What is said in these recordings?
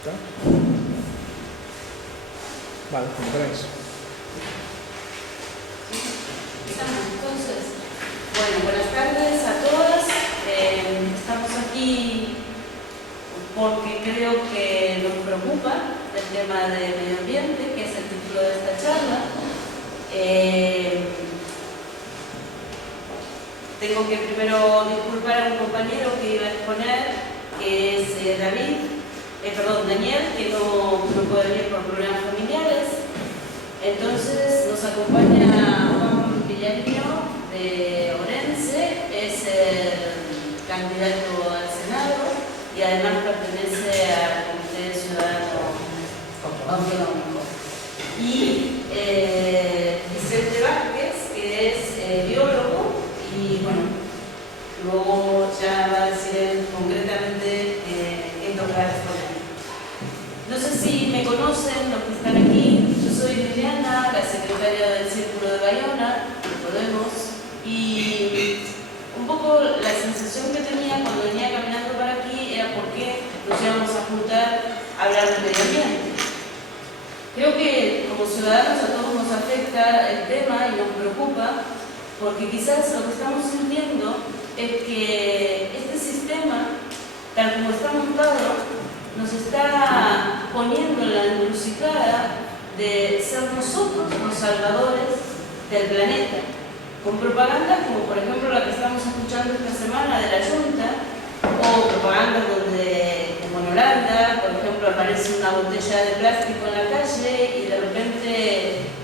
¿Está? Vale, como queráis. Entonces, bueno, buenas tardes a todas. Estamos aquí porque creo que nos preocupa el tema del medio ambiente, que es el título de esta charla. Tengo que primero disculpar a un compañero que iba a exponer, que es Daniel, que no puede venir por problemas familiares. Entonces nos acompaña Juan Villarino de Orense, es el candidato al Senado y además pertenece al Comité Ciudadano Autonómico. Y Vicente Vázquez, que es biólogo, y bueno, luego ya va a decir concretamente qué toca exponer. No sé si me conocen los que están aquí. Yo soy Liliana, la secretaria del Círculo de Bayona, de Podemos, y un poco la sensación que tenía cuando venía caminando para aquí era por qué nos íbamos a juntar a hablar del medio ambiente. Creo que como ciudadanos a todos nos afecta el tema y nos preocupa, porque quizás lo que estamos sintiendo es que este sistema, tal como está montado, nos está poniendo en la encrucijada de ser nosotros los salvadores del planeta, con propagandas como por ejemplo la que estamos escuchando esta semana de la Junta, o propagandas donde, como en Holanda, por ejemplo, aparece una botella de plástico en la calle y de repente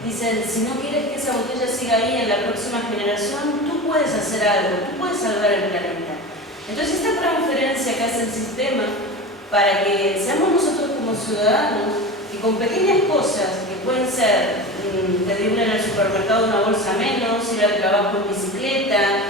dicen, si no quieres que esa botella siga ahí en la próxima generación, tú puedes hacer algo, tú puedes salvar el planeta. Entonces esta transferencia que hace el sistema para que seamos nosotros como ciudadanos y con pequeñas cosas que pueden ser pedirle en el supermercado una bolsa menos, ir al trabajo en bicicleta,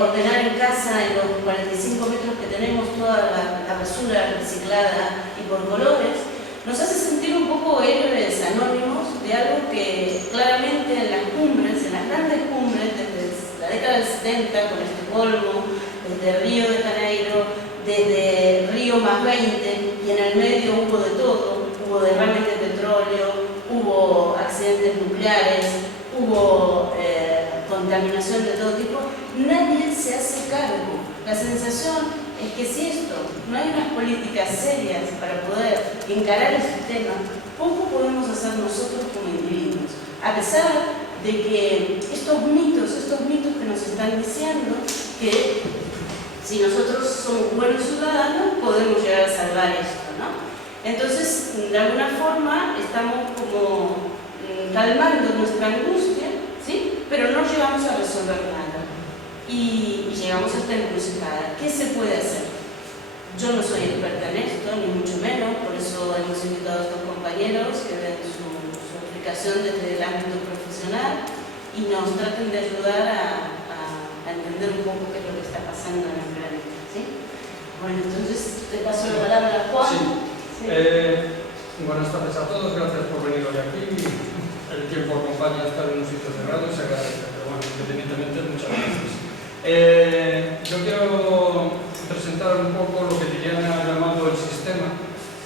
ordenar en casa en los 45 metros que tenemos toda la basura reciclada y por colores, nos hace sentir un poco héroes anónimos de algo que claramente en las cumbres, en las grandes cumbres, desde la década del 70 con Estocolmo, desde Río de Janeiro, desde Río más 20, y en el medio hubo de todo, hubo derrames de petróleo, hubo accidentes nucleares, hubo contaminación de todo tipo, nadie se hace cargo. La sensación es que si esto no hay unas políticas serias para poder encarar este tema, poco podemos hacer nosotros como individuos, a pesar de que estos mitos que nos están diciendo que si nosotros somos buenos ciudadanos podemos llegar a salvar esto, ¿no? Entonces, de alguna forma, estamos como calmando nuestra angustia, ¿sí? Pero no llegamos a resolver nada. Y llegamos a esta encrucijada. ¿Qué se puede hacer? Yo no soy experta en esto, ni mucho menos, por eso hemos invitado a estos compañeros que den su aplicación desde el ámbito profesional y nos traten de ayudar a entender un poco qué es lo que está pasando en el planeta, ¿sí? Bueno, entonces te paso la palabra a Juan. Sí. Buenas tardes a todos, gracias por venir hoy aquí. El tiempo acompaña a estar en un sitio cerrado y se agradece, pero bueno, independientemente, muchas gracias. Yo quiero presentar un poco lo que Liliana ha llamado el sistema.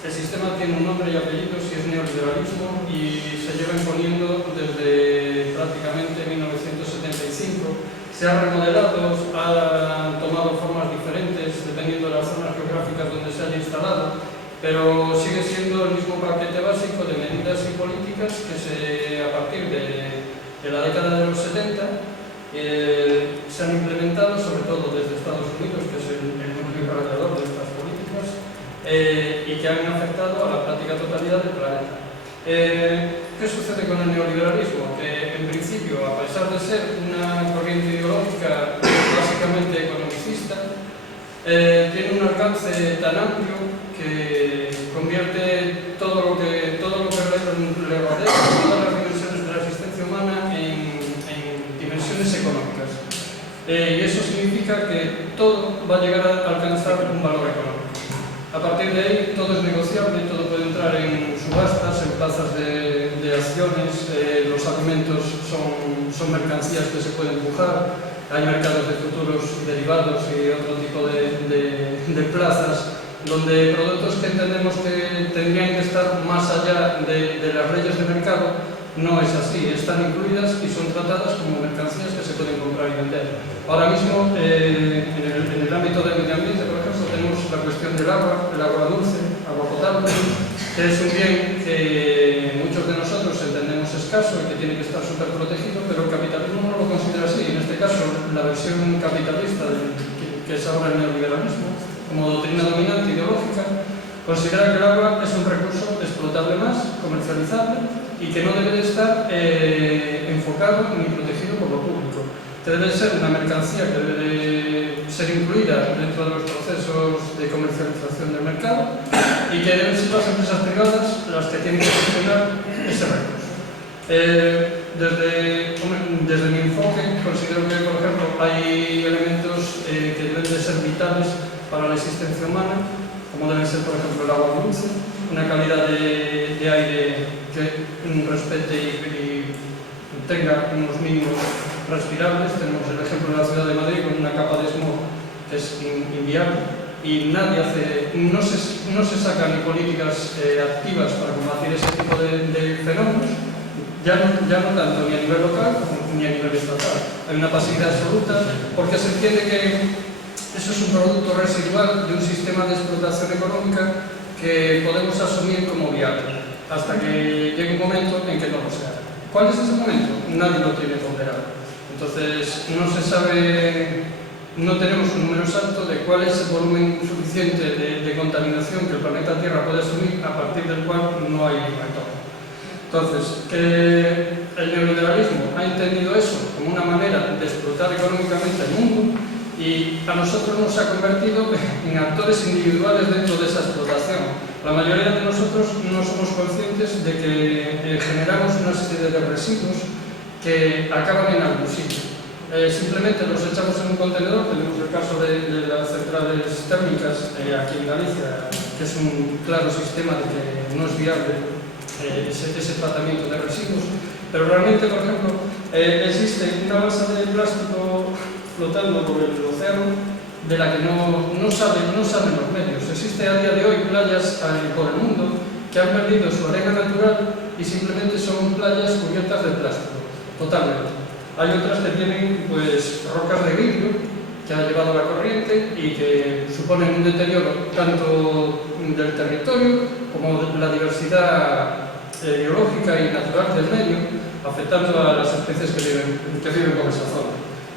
El sistema tiene un nombre y apellidos y es neoliberalismo y se lleva imponiendo desde prácticamente 1975. Se ha remodelado, ha tomado formas diferentes dependiendo de las zonas geográficas donde se haya instalado, pero sigue siendo el mismo paquete básico de medidas y políticas que a partir de la década de los 70 se han implementado, sobre todo desde Estados Unidos, que es el núcleo regulador de estas políticas, y que han afectado a la práctica totalidad del planeta. ¿Qué sucede con el neoliberalismo? Que en principio, a pesar de ser una corriente ideológica básicamente economicista, tiene un alcance tan amplio que convierte todo lo que le rodea, todas las dimensiones de la existencia humana en dimensiones económicas. Y eso significa que todo va a llegar a alcanzar un valor económico. A partir de ahí todo es negociable, todo puede entrar en subastas, en plazas de acciones, los alimentos son mercancías que se pueden empujar, hay mercados de futuros derivados y otro tipo de plazas donde productos que entendemos que tendrían que estar más allá de las leyes de mercado, no es así, están incluidas y son tratadas como mercancías que se pueden comprar y vender. Ahora mismo, en el ámbito del medio ambiente, por ejemplo, tenemos la cuestión del agua, el agua dulce, agua potable, que es un bien que muchos de nosotros entendemos escaso y que tiene que estar súper protegido, pero el capitalismo no lo considera así. En este caso, la versión capitalista, que es ahora el neoliberalismo, como doctrina dominante ideológica, considera que el agua es un recurso explotable más, comercializable, y que no debe de estar enfocado ni protegido por lo público. Que debe ser una mercancía que debe de ser incluida dentro de los procesos de comercialización del mercado y que deben ser las empresas privadas las que tienen que gestionar ese recurso. Desde mi enfoque considero que, por ejemplo, hay elementos que deben de ser vitales para la existencia humana, como debe ser, por ejemplo, el agua dulce, una calidad de aire que respete y tenga unos mínimos respirables. Tenemos el ejemplo de la ciudad de Madrid con una capa de smog que es inviable y no se sacan ni políticas activas para combatir ese tipo de fenómenos, ya no tanto ni a nivel local ni a nivel estatal. Hay una pasividad absoluta porque se entiende que eso es un producto residual de un sistema de explotación económica que podemos asumir como viable, hasta que llegue un momento en que no lo sea. ¿Cuál es ese momento? Nadie lo tiene ponderado. Entonces, no se sabe, no tenemos un número exacto de cuál es el volumen suficiente de contaminación que el planeta Tierra puede asumir, a partir del cual no hay retorno. Entonces, el neoliberalismo ha entendido eso como una manera de explotar económicamente el mundo, y a nosotros nos ha convertido en actores individuales dentro de esa explotación. La mayoría de nosotros no somos conscientes de que generamos una serie de residuos que acaban en algún sitio. Simplemente los echamos en un contenedor. Tenemos el caso de las centrales térmicas aquí en Galicia, que es un claro sistema de que no es viable ese tratamiento de residuos. Pero realmente, por ejemplo, existe una masa de plástico flotando por el océano de la que no saben los medios. Existe a día de hoy playas por el mundo que han perdido su arena natural y simplemente son playas cubiertas de plástico, totalmente. Hay otras que tienen pues rocas de vidrio que ha llevado la corriente y que suponen un deterioro tanto del territorio como de la diversidad biológica y natural del medio, afectando a las especies que viven por esa zona.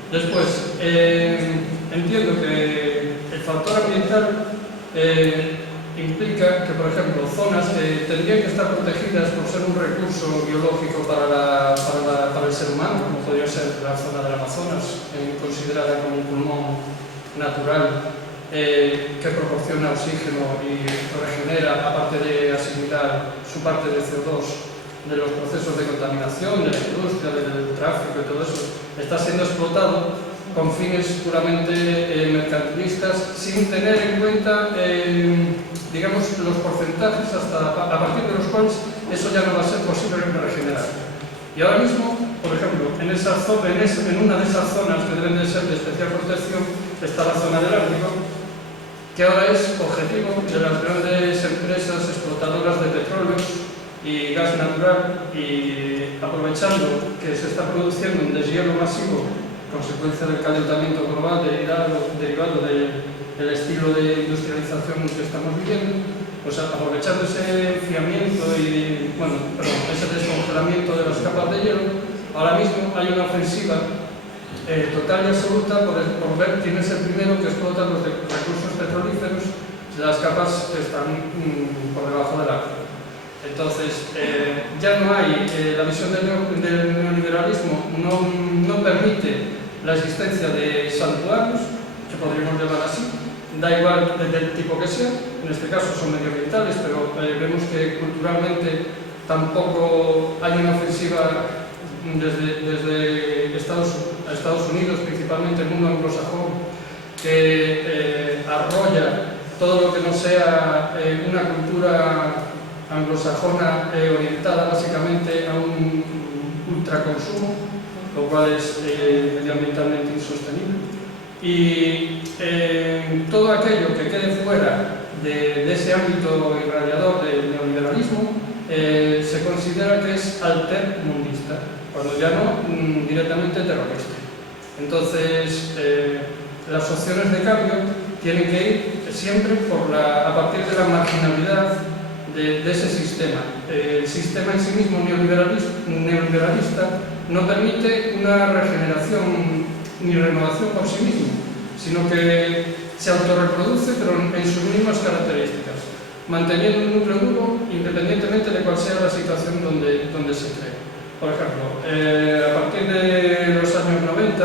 Después, entiendo que el factor ambiental implica que, por ejemplo, zonas que tendrían que estar protegidas por ser un recurso biológico para el ser humano, como podría ser la zona del Amazonas, considerada como un pulmón natural que proporciona oxígeno y regenera, aparte de asimilar su parte de CO2, de los procesos de contaminación, de la industria, del tráfico y todo eso, está siendo explotado con fines puramente mercantilistas, sin tener en cuenta, digamos, los porcentajes a partir de los cuales eso ya no va a ser posible regenerar. Y ahora mismo, por ejemplo, en una de esas zonas que deben de ser de especial protección está la zona del Ártico, que ahora es objetivo de las grandes empresas explotadoras de petróleo y gas natural, y aprovechando que se está produciendo un deshielo masivo consecuencia del calentamiento global derivado del estilo de industrialización que estamos viviendo, pues aprovechando ese enfriamiento y ese descongelamiento de las capas de hielo, ahora mismo hay una ofensiva total y absoluta por ver quién es el primero que explota los recursos petrolíferos de las capas que están por debajo del agua. Entonces, ya no hay, la visión del neoliberalismo no permite la existencia de santuarios, que podríamos llamar así, da igual del tipo que sea, en este caso son medioambientales, pero vemos que culturalmente tampoco hay una ofensiva desde Estados Unidos, principalmente el mundo anglosajón, que arrolla todo lo que no sea una cultura anglosajona orientada básicamente a un ultraconsumo, lo cual es medioambientalmente insostenible. Y todo aquello que quede fuera de instrumento irradiador del neoliberalismo, se considera que es altermundista, cuando ya no directamente terrorista. Entonces, las opciones de cambio tienen que ir siempre a partir de la marginalidad de ese sistema. El sistema en sí mismo neoliberalista no permite una regeneración ni renovación por sí mismo, sino que se autorreproduce, pero en sus mismas características, manteniendo un núcleo duro independientemente de cuál sea la situación donde se cree. Por ejemplo, a partir de los años 90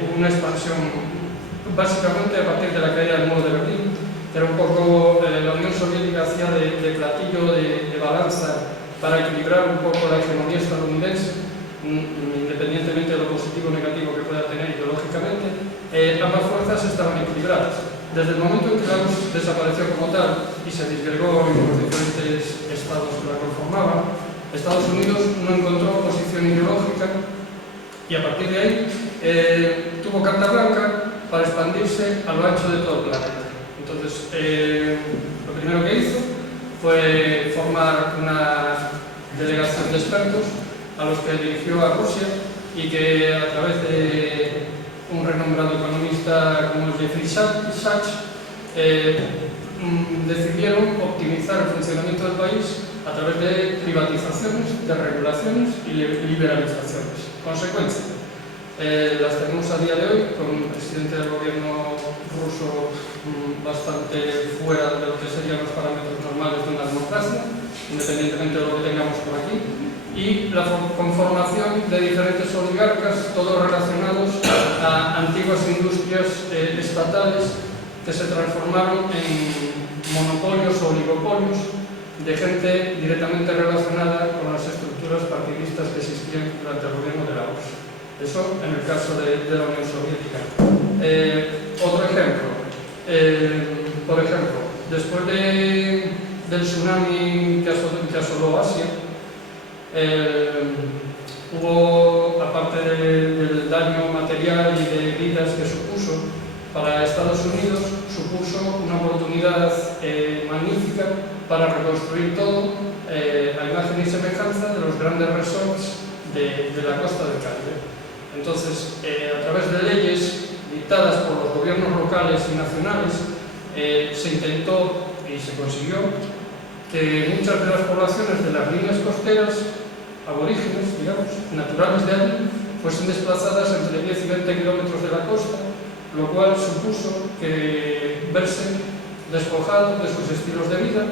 hubo una expansión, básicamente a partir de la caída del muro de Berlín, que era un poco la Unión Soviética hacía de platillo de balanza para equilibrar un poco la hegemonía estadounidense, independientemente de lo positivo o negativo que pueda tener ideológicamente. Ambas fuerzas estaban equilibradas. Desde el momento en que la URSS desapareció como tal y se disgregó en los diferentes estados que la conformaban, Estados Unidos no encontró oposición ideológica y a partir de ahí tuvo carta blanca para expandirse a lo ancho de todo el planeta. Entonces, lo primero que hizo fue formar una delegación de expertos a los que dirigió a Rusia y que a través de un renombrado economista como Jeffrey Sachs decidieron optimizar el funcionamiento del país a través de privatizaciones, de regulaciones y liberalizaciones. Consecuencia, las tenemos a día de hoy con un presidente del gobierno ruso bastante fuera de lo que serían los parámetros normales de una democracia, independientemente de lo que tengamos por aquí, y la conformación de diferentes oligarcas, todos relacionados a antiguas industrias estatales que se transformaron en monopolios o oligopolios de gente directamente relacionada con las estructuras partidistas que existían durante el gobierno de la URSS. Eso en el caso de la Unión Soviética. Otro ejemplo, por ejemplo, después del tsunami que asoló Asia, hubo, aparte del daño material y de vidas que supuso para Estados Unidos, supuso una oportunidad magnífica para reconstruir todo a imagen y semejanza de los grandes resorts de la costa del Caribe. Entonces, a través de leyes dictadas por los gobiernos locales y nacionales, se intentó y se consiguió que muchas de las poblaciones de las líneas costeras aborígenes, digamos, naturales de allí, fuesen desplazadas entre 10 y 20 kilómetros de la costa, lo cual supuso que verse despojados de sus estilos de vida,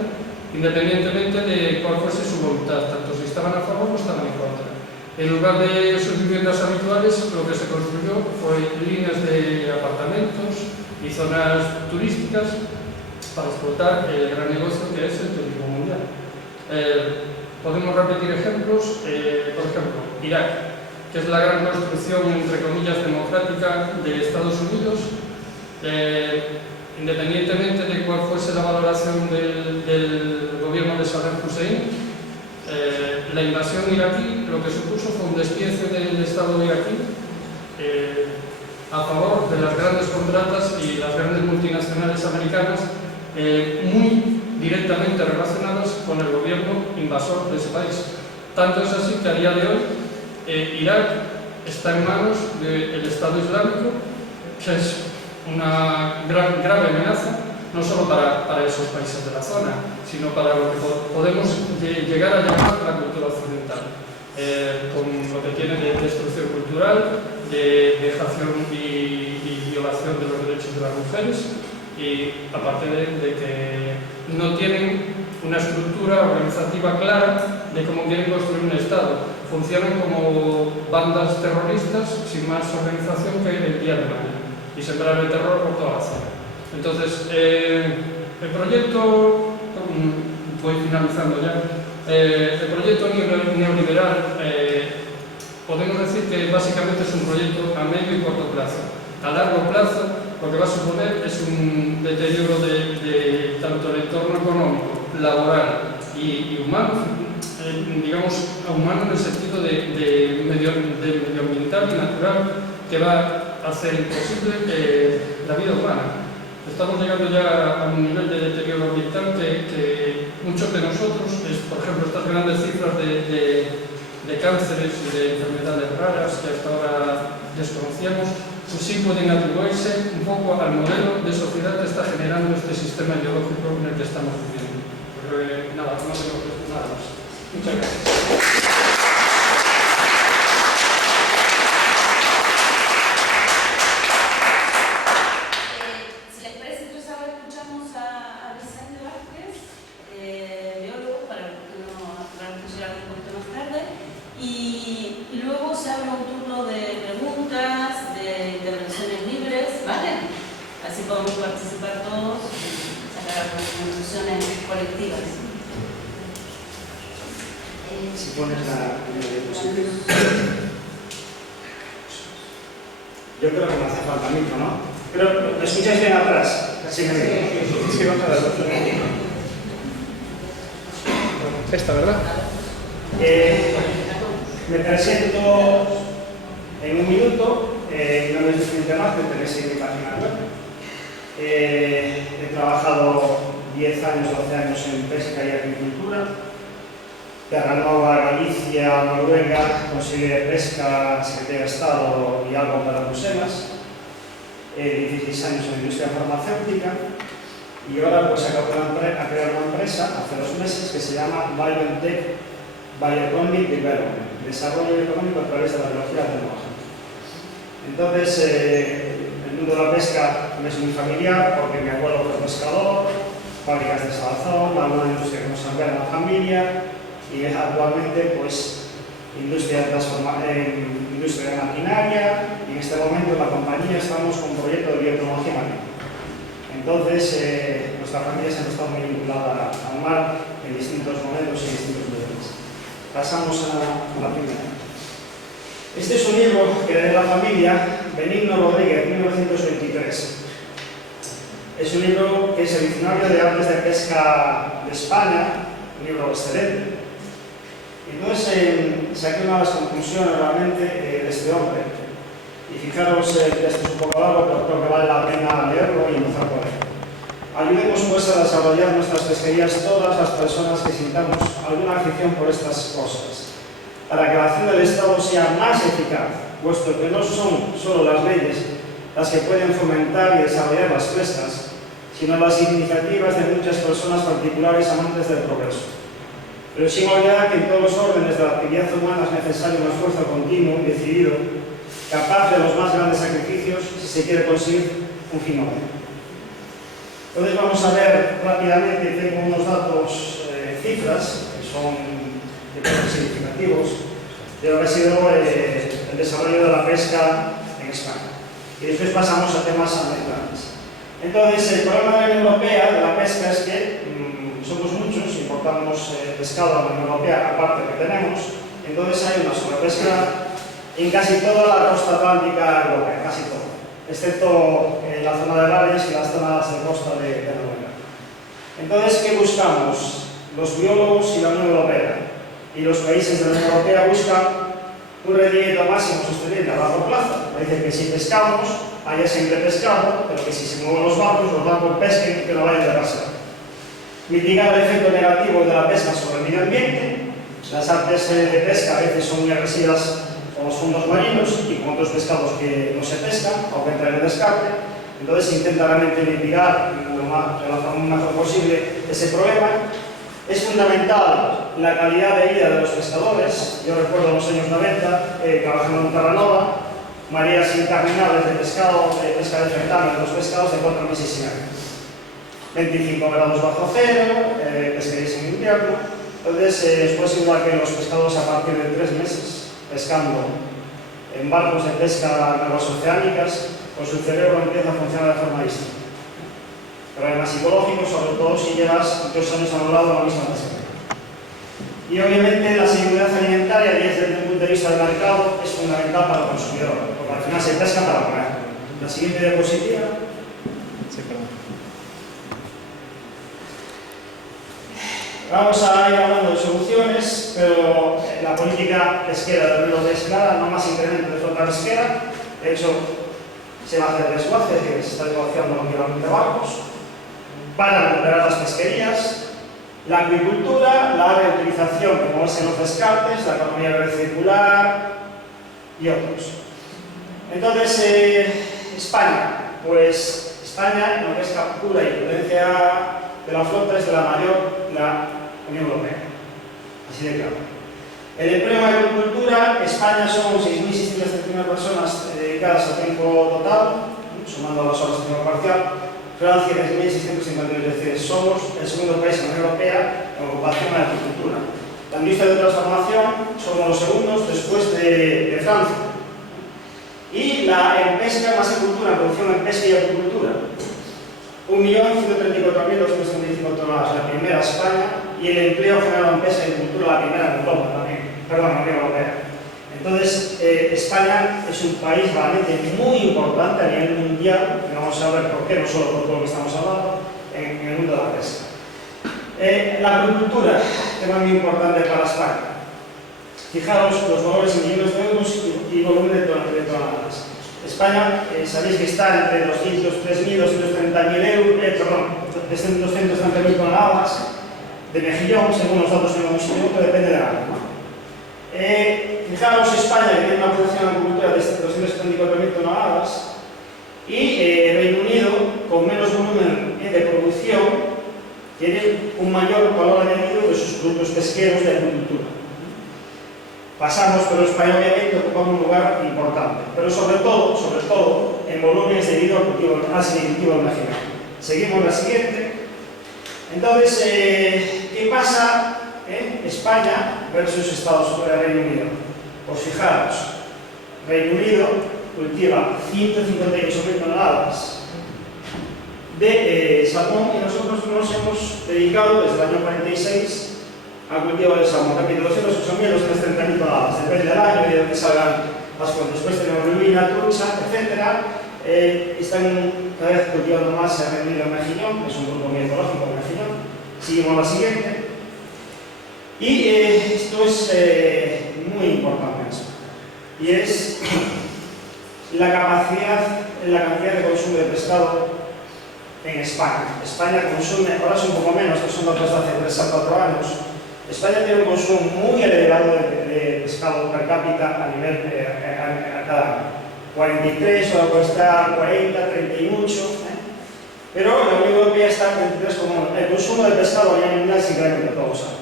independientemente de cuál fuese su voluntad, tanto si estaban a favor o estaban en contra. En lugar de sus viviendas habituales, lo que se construyó fue líneas de apartamentos y zonas turísticas para explotar el gran negocio que es el turismo mundial. Podemos repetir ejemplos, por ejemplo, Irak, que es la gran construcción, entre comillas, democrática de Estados Unidos, independientemente de cuál fuese la valoración del gobierno de Saddam Hussein. La invasión iraquí lo que supuso fue un despiece del Estado iraquí a favor de las grandes contratas y las grandes multinacionales americanas, muy directamente relacionadas con el gobierno invasor de ese país. Tanto es así que a día de hoy Irak está en manos del Estado Islámico, que es una grave amenaza, no solo para esos países de la zona, sino para lo que podemos llegar a llamar la cultura occidental, con lo que tiene de destrucción cultural, de vejación y violación de los derechos de las mujeres, y aparte de que no tienen una estructura organizativa clara de cómo quieren construir un Estado. Funcionan como bandas terroristas sin más organización que el día de mañana y sembrar el terror por toda la zona. Entonces, el proyecto, voy finalizando ya, el proyecto neoliberal podemos decir que básicamente es un proyecto a medio y corto plazo. A largo plazo, lo que va a suponer es un deterioro de tanto el entorno económico, laboral y humano, digamos, humano en el sentido de medioambiental y natural, que va a hacer imposible la vida humana. Estamos llegando ya a un nivel de deterioro ambiental que muchos de nosotros, por ejemplo, estas grandes cifras de cánceres y de enfermedades raras que hasta ahora desconocíamos, pues sí pueden atribuirse un poco al modelo de sociedad que está generando este sistema ideológico en el que estamos viviendo. Nada, no tengo nada más. Muchas gracias. Podemos participar todos y sacar conclusiones colectivas. Si pones la primera diapositiva. Yo creo que me hace falta micro, ¿no? Pero ¿me escucháis bien atrás? Así me digo. Sí, vamos a ver. Esta, ¿verdad? Me presento en un minuto. No es suficiente más, que tenéis en mi página web. He trabajado 10 años, 12 años en pesca y agricultura. Terranova, Galicia, Noruega, Consejo de Pesca, Secretaría de Estado y algo para Bruselas. 16 años en industria farmacéutica. Y ahora pues acabo de crear una empresa hace 2 meses que se llama BioNTech Bioeconomic Development, desarrollo económico a través de la biología tecnológica. Entonces, el mundo de la pesca me es muy familiar porque mi abuelo fue pescador, fábricas de salazón, alguna industria que nos salva en la familia y actualmente pues industria de maquinaria y en este momento en la compañía estamos con un proyecto de biotecnología marina. Entonces, nuestra familia se ha estado muy vinculada al mar en distintos momentos y distintos niveles. Pasamos a la primera. Este es un libro que de la familia, Benigno Rodríguez, 1923. Es un libro que es el Diccionario de Artes de Pesca de España, un libro excelente. Entonces saqué una de las conclusiones realmente de este hombre. Y fijaros, esto es un poco largo, pero creo que vale la pena leerlo y empezar por él. Ayudemos pues a desarrollar nuestras pesquerías todas las personas que sintamos alguna afición por estas cosas, para que la acción del Estado sea más eficaz, puesto que no son solo las leyes las que pueden fomentar y desarrollar las pescas, sino las iniciativas de muchas personas particulares amantes del progreso. Pero sin olvidar que en todos los órdenes de la actividad humana es necesario un esfuerzo continuo y decidido, capaz de los más grandes sacrificios si se quiere conseguir un fin noble. Entonces vamos a ver rápidamente, tengo unos datos, cifras, que son significativos, de lo que ha sido el desarrollo de la pesca en España. Y después pasamos a temas americanos. Entonces, el problema de la Unión Europea de la pesca es que somos muchos, importamos pescado a la Unión Europea, aparte que tenemos, entonces hay una sobrepesca en casi toda la costa atlántica europea, casi toda, excepto en la zona de Gales y las zonas de costa de Noruega. Entonces, ¿qué buscamos? Los biólogos y la Unión Europea y los países de la Unión Europea buscan un rendimiento máximo sostenible a largo plazo. Dicen que si pescamos, haya siempre pescado, pero que si se mueven los barcos pesquen y que no vayan de rasero. Mitigar el efecto negativo de la pesca sobre el medio ambiente. Las artes de pesca a veces son muy agresivas con los fondos marinos y con otros pescados que no se pescan o que entran en descarte. Entonces se intenta realmente mitigar de la forma mejor posible ese problema. Es fundamental la calidad de vida de los pescadores. Yo recuerdo en los años 90, trabajando en Terranova, mareas interminables de pescado, de pesca de certamen de los pescados de 4 meses y medio. 25 grados bajo cero, pesquerías en invierno. Entonces, después, igual que los pescados a partir de 3 meses, pescando en barcos de pesca en aguas oceánicas, pues su cerebro empieza a funcionar de forma distinta. Problemas psicológicos, sobre todo si llevas 2 años a lo largo de la misma pesca. Y obviamente la seguridad alimentaria, desde el punto de vista del mercado, es fundamental para el consumidor, porque al final se pesca para comer. La siguiente diapositiva. Sí, perdón. Vamos a ir hablando de soluciones, pero la política pesquera de la Unión Europea es clara, no más incremento de flota pesquera. De hecho, se va a hacer desguace, es decir, se está desguaceando continuamente barcos, para recuperar las pesquerías, la acuicultura, la reutilización, como es en los descartes, la economía circular y otros. Entonces, España, pues España en lo que es captura y prudencia de la flota es de la mayor de la Unión Europea, así de claro. El empleo en agricultura, España son 6.631 personas dedicadas a tiempo total, sumando las horas de tiempo parcial. Francia 3.652, es decir, somos el segundo país en la Unión Europea en ocupación en la agricultura. La industria de transformación somos los segundos después de Francia. Y en pesca, más en cultura, en producción en pesca y agricultura. 1.134.235 toneladas, la primera España, y el empleo generado en pesca y agricultura, la primera en Europa también, perdón, en la Unión Europea. Entonces, España es un país realmente muy importante a nivel mundial, y vamos a ver por qué, no solo por todo lo que estamos hablando, en el mundo de la pesca. La agricultura, tema muy importante para España. Fijaros los valores en millones de euros y volumen de toneladas. España, sabéis que está entre 203.000 y 230.000 euros, 230.000 toneladas de mejillón, según los datos que hemos instituto, depende del año. Fijaros España, que tiene una producción de agricultura de 274.000 toneladas, y Reino Unido, con menos volumen de producción, tiene un mayor valor añadido de sus productos pesqueros de agricultura. Pasamos, pero España obviamente ocupa un lugar importante, pero sobre todo en volúmenes debido al cultivo del mejillón. Seguimos la siguiente. Entonces, ¿qué pasa en España versus Reino Unido? Pues fijaros, Reino Unido cultiva 158.000 toneladas de salmón y nosotros nos hemos dedicado desde el año 46 al cultivo del salmón, repito, 208.000 o 230.000 toneladas, depende del año y de donde salgan las fuentes. Después tenemos lubina, trucha, etc. Están cada vez cultivando más el Reino Unido mejillón, que es un grupo muy ecológico de mejillón. Seguimos la siguiente. Y esto es muy importante, y es la cantidad de consumo de pescado en España. España consume, ahora es un poco menos, que son datos de hace 3 a 4 años. España tiene un consumo muy elevado de pescado per cápita a nivel a cada año. 43, ahora puede estar 40, 30 y mucho. Pero la Unión Europea está en 23 como el consumo de pescado a nivel mundial se incrementa todos los años.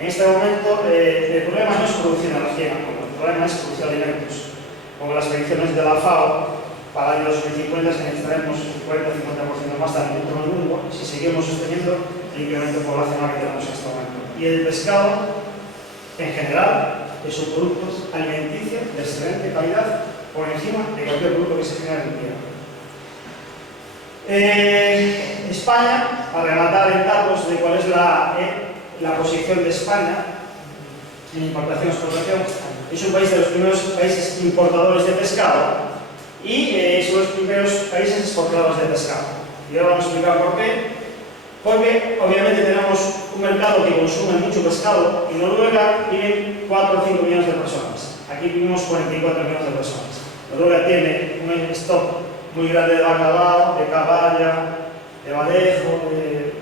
En este momento, el problema no es producir energía, el problema es producir alimentos. Con las predicciones de la FAO, para el año 2050 necesitaremos un 40-50% más de alimento en el mundo si seguimos sosteniendo el incremento poblacional que tenemos en este momento. Y el pescado, en general, es un producto alimenticio de excelente calidad por encima de cualquier producto que se genere en el día. España, para rematar en datos de cuál es la posición de España en importación y exportación, es un país de los primeros países importadores de pescado y son los primeros países exportadores de pescado. Y ahora vamos a explicar por qué. Porque obviamente tenemos un mercado que consume mucho pescado. En Noruega viven 4 o 5 millones de personas. Aquí vivimos 44 millones de personas. Noruega tiene un stock muy grande de bacalao, de caballa, de balejo, de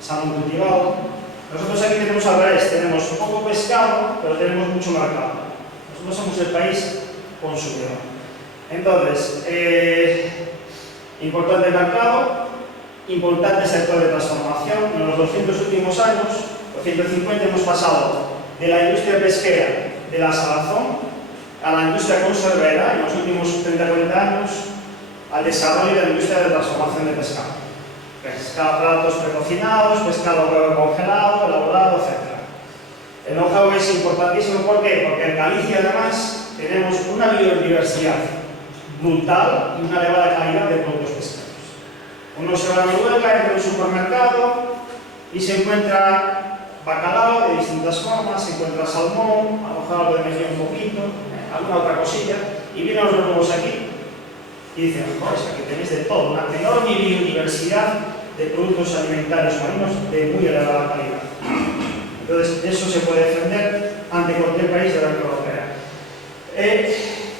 salmón cultivado. Nosotros aquí tenemos al revés, tenemos poco pescado, pero tenemos mucho mercado. Nosotros somos el país consumidor. Entonces, importante mercado, importante sector de transformación. En los 200 últimos años, los 150, hemos pasado de la industria pesquera, de la salazón, a la industria conservera, en los últimos 30-40 años, al desarrollo de la industria de transformación de pescado. Pescado, platos precocinados, pescado congelado, elaborado, etc. El know-how es importantísimo, ¿por qué? Porque en Galicia, además, tenemos una biodiversidad brutal y una elevada calidad de productos pesqueros. Uno se va a Noruega, entra en un supermercado y se encuentra bacalao de distintas formas, se encuentra salmón, a lo mejor algo de mejillón un poquito, alguna otra cosilla, y vienen los nuevos aquí y dicen, joder, es que aquí tenéis de todo, una enorme biodiversidad de productos alimentarios marinos de muy elevada calidad. Entonces, eso se puede defender ante cualquier país de la Unión Europea.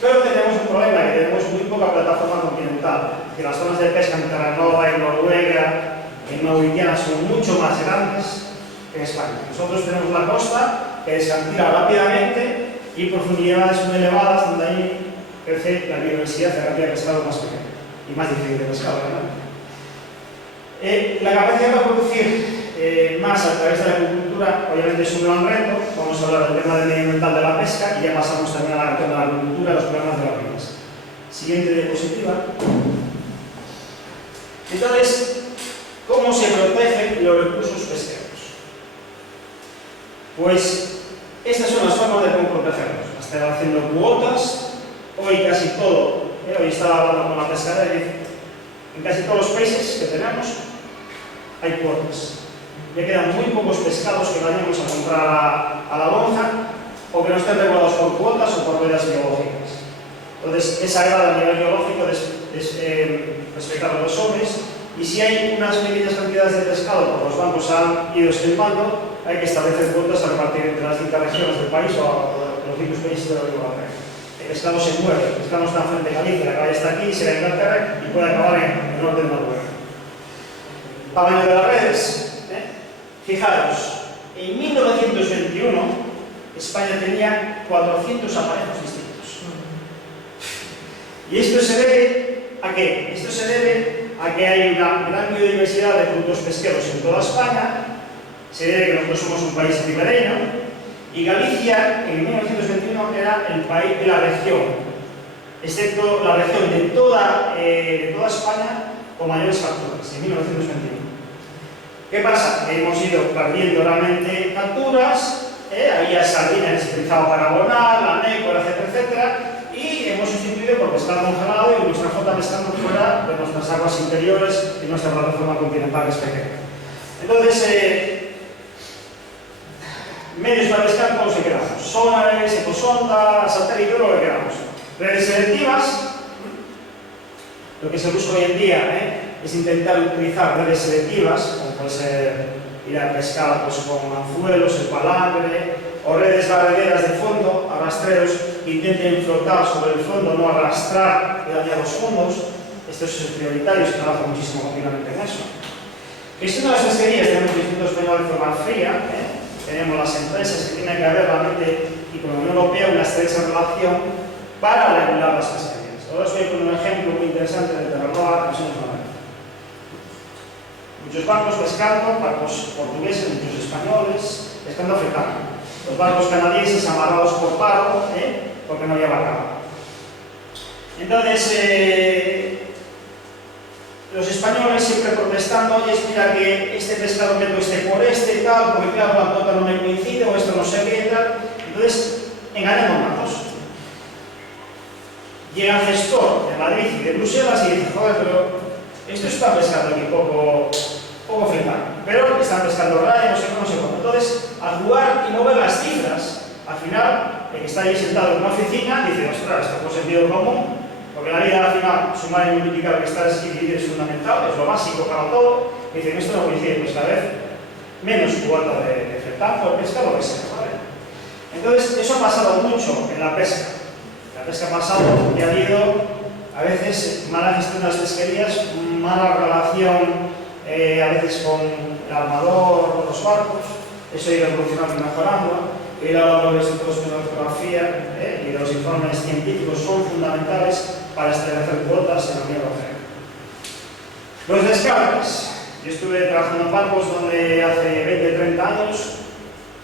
Pero tenemos un problema, que tenemos muy poca plataforma continental. Que las zonas de pesca en Terranova, en Noruega, en Mauritiana son mucho más grandes que en España. Nosotros tenemos la costa que descantila rápidamente y profundidades muy elevadas donde ahí crece la biodiversidad de cantidad de pescado más pequeña y más difícil de pescar, ¿verdad? La capacidad de producir más a través de la agricultura obviamente es un gran reto. Vamos a hablar del tema medioambiental de la pesca y ya pasamos también a la tema de la agricultura y los problemas de la pesca. Siguiente diapositiva. Entonces, ¿cómo se protegen los recursos pesqueros? Pues estas son las formas de cómo protegerlos. Estar haciendo cuotas. Hoy casi todo, hoy estaba hablando con la pescadera y dice, en casi todos los países que tenemos hay cuotas. Ya quedan muy pocos pescados que vayamos a comprar a la lonja o que no estén regulados por cuotas o por medidas biológicas. Entonces, es sagrado a nivel biológico respetar los hombres, y si hay unas pequeñas cantidades de pescado que los bancos han ido estimando, hay que establecer cuotas a repartir entre las distintas regiones del país o los distintos países de la Unión Europea. El pescado se mueve, el pescado está frente a Galicia, la calle está aquí, se va a Inglaterra y puede acabar en el norte de Noruega. Tamaño de las redes. Fijaros, en 1921 España tenía 400 aparejos distintos. ¿Y esto se debe a qué? Esto se debe a que hay una gran biodiversidad de productos pesqueros en toda España, se debe a que nosotros somos un país ribereño, y Galicia en 1921 era el país de la región, excepto la región de toda España con mayores capturas, en 1921. ¿Qué pasa? Que hemos ido perdiendo realmente capturas, había sardina que se utilizaba para abonar, la nécora, etcétera, etcétera, y hemos sustituido por pescado congelado y nuestra flota pescando fuera de nuestras aguas interiores y nuestra plataforma continental es pequeña. Entonces, medios para pescar, ¿cómo se quedamos? Sonares, ecosonda, satélite, lo que queramos. Redes selectivas, lo que se busca hoy en día es intentar utilizar redes selectivas, como puede ser ir a pescar pues, con anzuelos, el palangre, o redes barrederas de fondo, arrastreros que intenten flotar sobre el fondo, no arrastrar y dañar los fondos. Estos son prioritarios, que trabajan muchísimo continuamente en eso. Gestión de las pesquerías, tenemos el Instituto Español de Forma Fría, tenemos las empresas que tienen que haber realmente, y con la Unión Europea, una estrecha relación para regular las pesquerías. Ahora os voy a poner un ejemplo muy interesante de Terranova, que son los barcos. Muchos barcos pescando, barcos portugueses, muchos españoles, pescando africano. Los barcos canadienses amarrados por paro, porque no había bacalao. Entonces, los españoles siempre protestando, oye, mira que este pescado que esté por este y tal, porque claro, la cuota no me coincide, o esto no sé qué y tal. Entonces, engañan a matos. Llega el gestor de Madrid y de Bruselas y dice, joder, pero esto está pescando aquí poco flipando. Pero están pescando raya, no sé cómo, no sé cómo. Entonces, al jugar y no ver las cifras, al final, el que está ahí sentado en una oficina dice, ostras, esto por sentido común, porque la vida al final, sumar y multiplicar que está escrito es fundamental, es lo básico para todo. Dicen, esto no coincide, pues cada vez menos cuota de fletar por pesca, lo que sea, ¿vale? Entonces, eso ha pasado mucho en la pesca. La pesca ha pasado que ha habido, a veces, mala gestión de las pesquerías, mala relación, a veces con el armador, los barcos, eso ha ido evolucionando y mejorando. Hoy hablamos de los institutos de ortografía y de los informes científicos son fundamentales para establecer cuotas en la Unión Europea. Los descartes. Yo estuve trabajando en barcos donde hace 20-30 años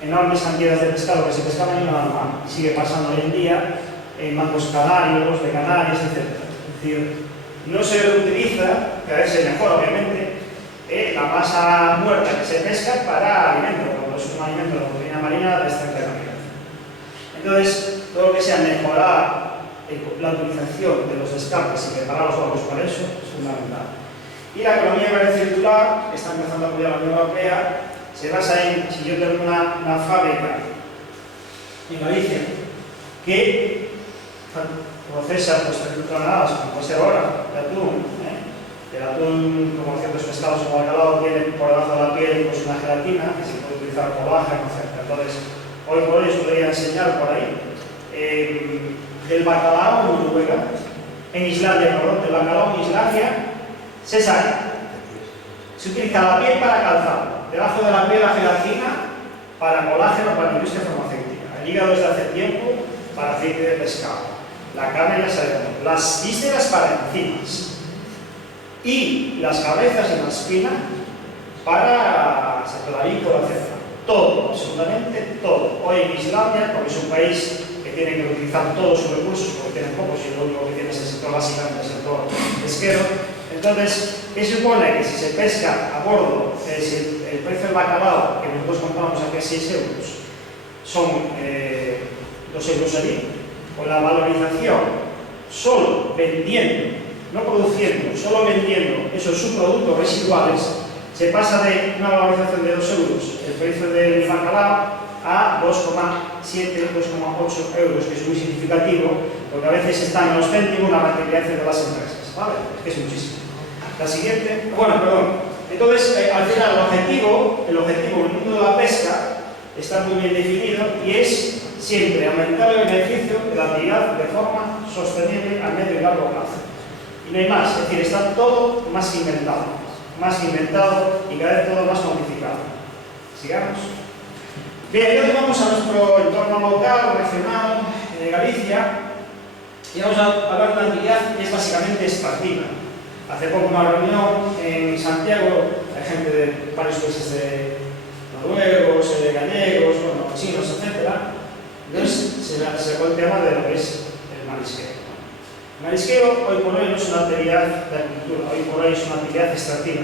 enormes cantidades de pescado que se pescaban en la mar. Sigue pasando hoy en día en bancos canarios, de Canarias, etc. Es decir, no se reutiliza, que a veces mejor obviamente, la masa muerta que se pesca para alimento, cuando es un alimento de proteína marina de excelente calidad. Entonces, todo lo que sea mejorar la utilización de los descartes y preparar los barcos para eso es fundamental. Y la economía verde circular, que está empezando a apoyar la Unión Europea, se basa en, si yo tengo una fábrica en Galicia que procesa pues, toneladas, como puede ser ahora, de atún, el atún, como ciertos pescados como el bacalao, tiene por debajo de la piel pues, una gelatina que se puede utilizar colágeno, etc. Entonces, hoy por hoy os podría enseñar por ahí. El bacalao en Noruega en Islandia, perdón, el bacalao en Islandia se saca. Se utiliza la piel para calzado, debajo de la piel la gelatina para colágeno, para la industria farmacéutica, el hígado desde hace tiempo para aceite de pescado, la carne ya sabemos, las vísceras para enzimas y las cabezas y la espina para la víscera, etc. Todo, absolutamente todo. Hoy en Islandia, porque es un país que tiene que utilizar todos sus recursos, porque tienen pocos y lo único que tiene es el sector básicamente, el sector pesquero. Entonces, ¿qué supone? Que si se pesca a bordo, si el precio del bacalao que nosotros compramos aquí a 6 euros son 2 euros allí, con la valorización, solo vendiendo, no produciendo, solo vendiendo esos subproductos residuales, se pasa de una valorización de 2 euros el precio del bacalao a 2,7, 2,8 euros, que es muy significativo, porque a veces están en los céntimos la rentabilidad de las empresas, ¿vale? Es que es muchísimo. La siguiente, bueno, perdón. Entonces, al final, el objetivo en el mundo de la pesca está muy bien definido y es siempre aumentar el beneficio de la actividad de forma sostenible a medio y largo plazo. Y no hay más, es decir, está todo más inventado y cada vez todo más modificado. Sigamos. Bien, hoy vamos a nuestro entorno local, regional, de Galicia, y vamos a hablar de una actividad que es básicamente extractiva. Hace poco una reunión en Santiago, hay gente de varios países de noruegos, gallegos, bueno, chinos, etc. Entonces se sacó el tema de lo que es el marisqueo. El marisqueo hoy por hoy no es una actividad de agricultura, hoy por hoy es una actividad extractiva,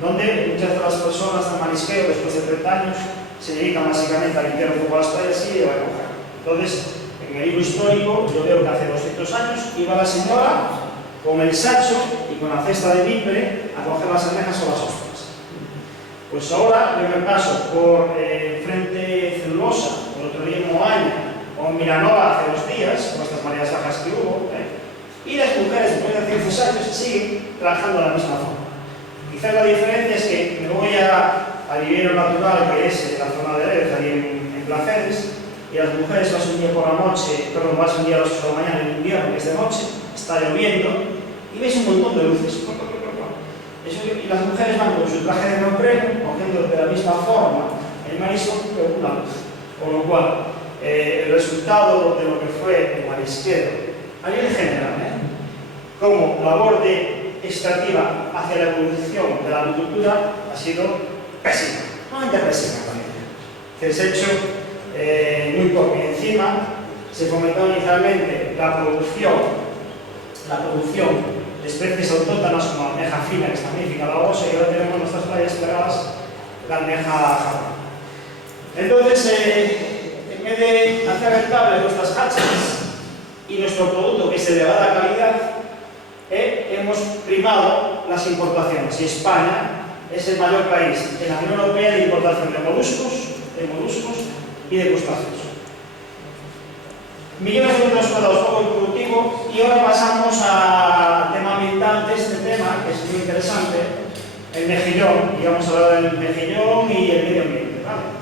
donde muchas de las personas del marisqueo después de 30 años se dedican básicamente a limpiar un poco las playas y a coger. Entonces, en el libro histórico yo veo que hace 200 años iba la señora con el sacho y con la cesta de mimbre a coger las almejas o las ostras. Pues ahora yo me paso por Frente Celulosa, por otro día en Moaña, o en Miranova hace 2 días, con estas mareas bajas que hubo, y las mujeres después de 15 años siguen trabajando de la misma forma. Quizás la diferencia es que me voy a vivir natural, que es la zona de Lérez, ahí en Placeres, y las mujeres vas un día por la noche, perdón, vas un día a las 8 de la mañana en invierno, que es de noche, está lloviendo, y ves un montón de luces. Y las mujeres van con su traje de neopreno, cogiendo de la misma forma el marisco, pero una luz. Con lo cual, el resultado de lo que fue el marisquero, a nivel general, como labor extractiva hacia la evolución de la agricultura, ha sido pésima, no pésima también. Se ha hecho muy poco, y encima se fomentó inicialmente la producción de especies autóctonas como la almeja fina, que es magnífica, la osa, y ahora tenemos en nuestras playas pegadas la almeja jarra. Entonces, en vez de hacer rentables nuestras hachas y nuestro producto, que es de elevada calidad, hemos primado las importaciones, y España es el mayor país en la Unión Europea de importación de moluscos y de crustáceos. Millones de metros cuadrados poco productivo, y ahora pasamos al tema ambiental de este tema, que es muy interesante, el mejillón, y vamos a hablar del mejillón y el medio ambiente, ¿vale?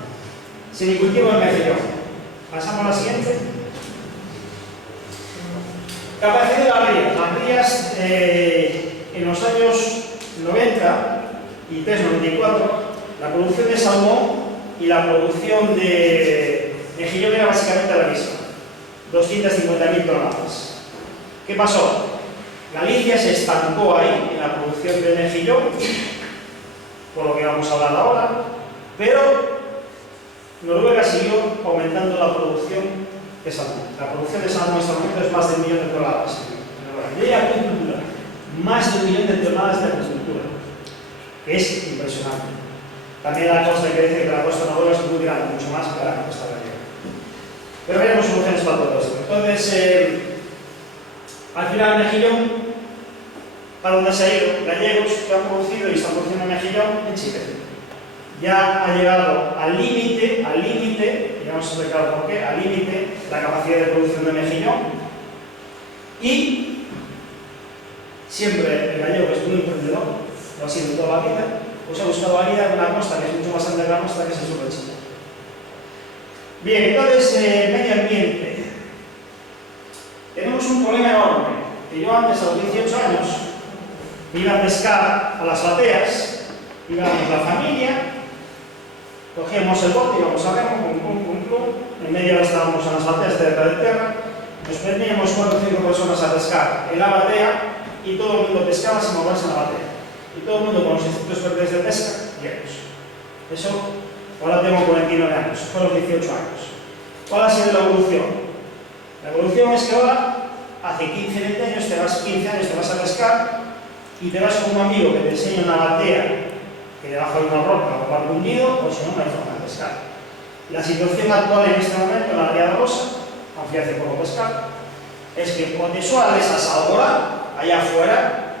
Silvicultivo del mejillón. Pasamos a la siguiente. Capacidad de las rías. Las rías en los años 90 y 94, la producción de salmón y la producción de mejillón era básicamente la misma, 250.000 toneladas. ¿Qué pasó? Galicia se estancó ahí en la producción de mejillón, por lo que vamos a hablar ahora, pero Noruega siguió aumentando la producción de salmón. La producción de salmón en este momento es más de 1 millón de toneladas. Y acuicultura, más de 1 millón de toneladas de acuicultura, que es impresionante. También la costa, hay que decir que la costa noruega es muy grande, mucho más que la costa gallega. Pero veremos soluciones para todo esto. Entonces, al final el mejillón, ¿para dónde se ha ido? Gallegos que han producido y están produciendo mejillón en Chile. Ya ha llegado al límite, y vamos a explicar por qué, al límite la capacidad de producción de mejillón, y siempre el gallego es muy emprendedor, lo ha sido toda la vida, pues ha buscado la vida en una costa que es mucho más grande que la costa, que es el sur de Chile. Bien, entonces, medio ambiente. Tenemos un problema enorme, que yo antes, a los 18 años, me iba a pescar a las bateas, íbamos la familia, cogíamos el bote, íbamos a remo, en media hora estábamos en las bateas cerca de tierra, nos prendíamos 4 o 5 personas a pescar en la batea y todo el mundo pescaba sin moverse en la batea. Y todo el mundo con los institutos verdes de pesca llenos. Eso, ahora tengo 49 años, fueron 18 años. ¿Cuál ha sido la evolución? La evolución es que ahora, hace 15, 20 años, 15 años te vas a pescar y te vas con un amigo que te enseña una batea que debajo de una roca o un barco hundido, o si no, no hay forma de pescar. La situación actual en este momento en la área de Rosa, aunque hace poco pescar, es que o te suales a salvorar allá afuera,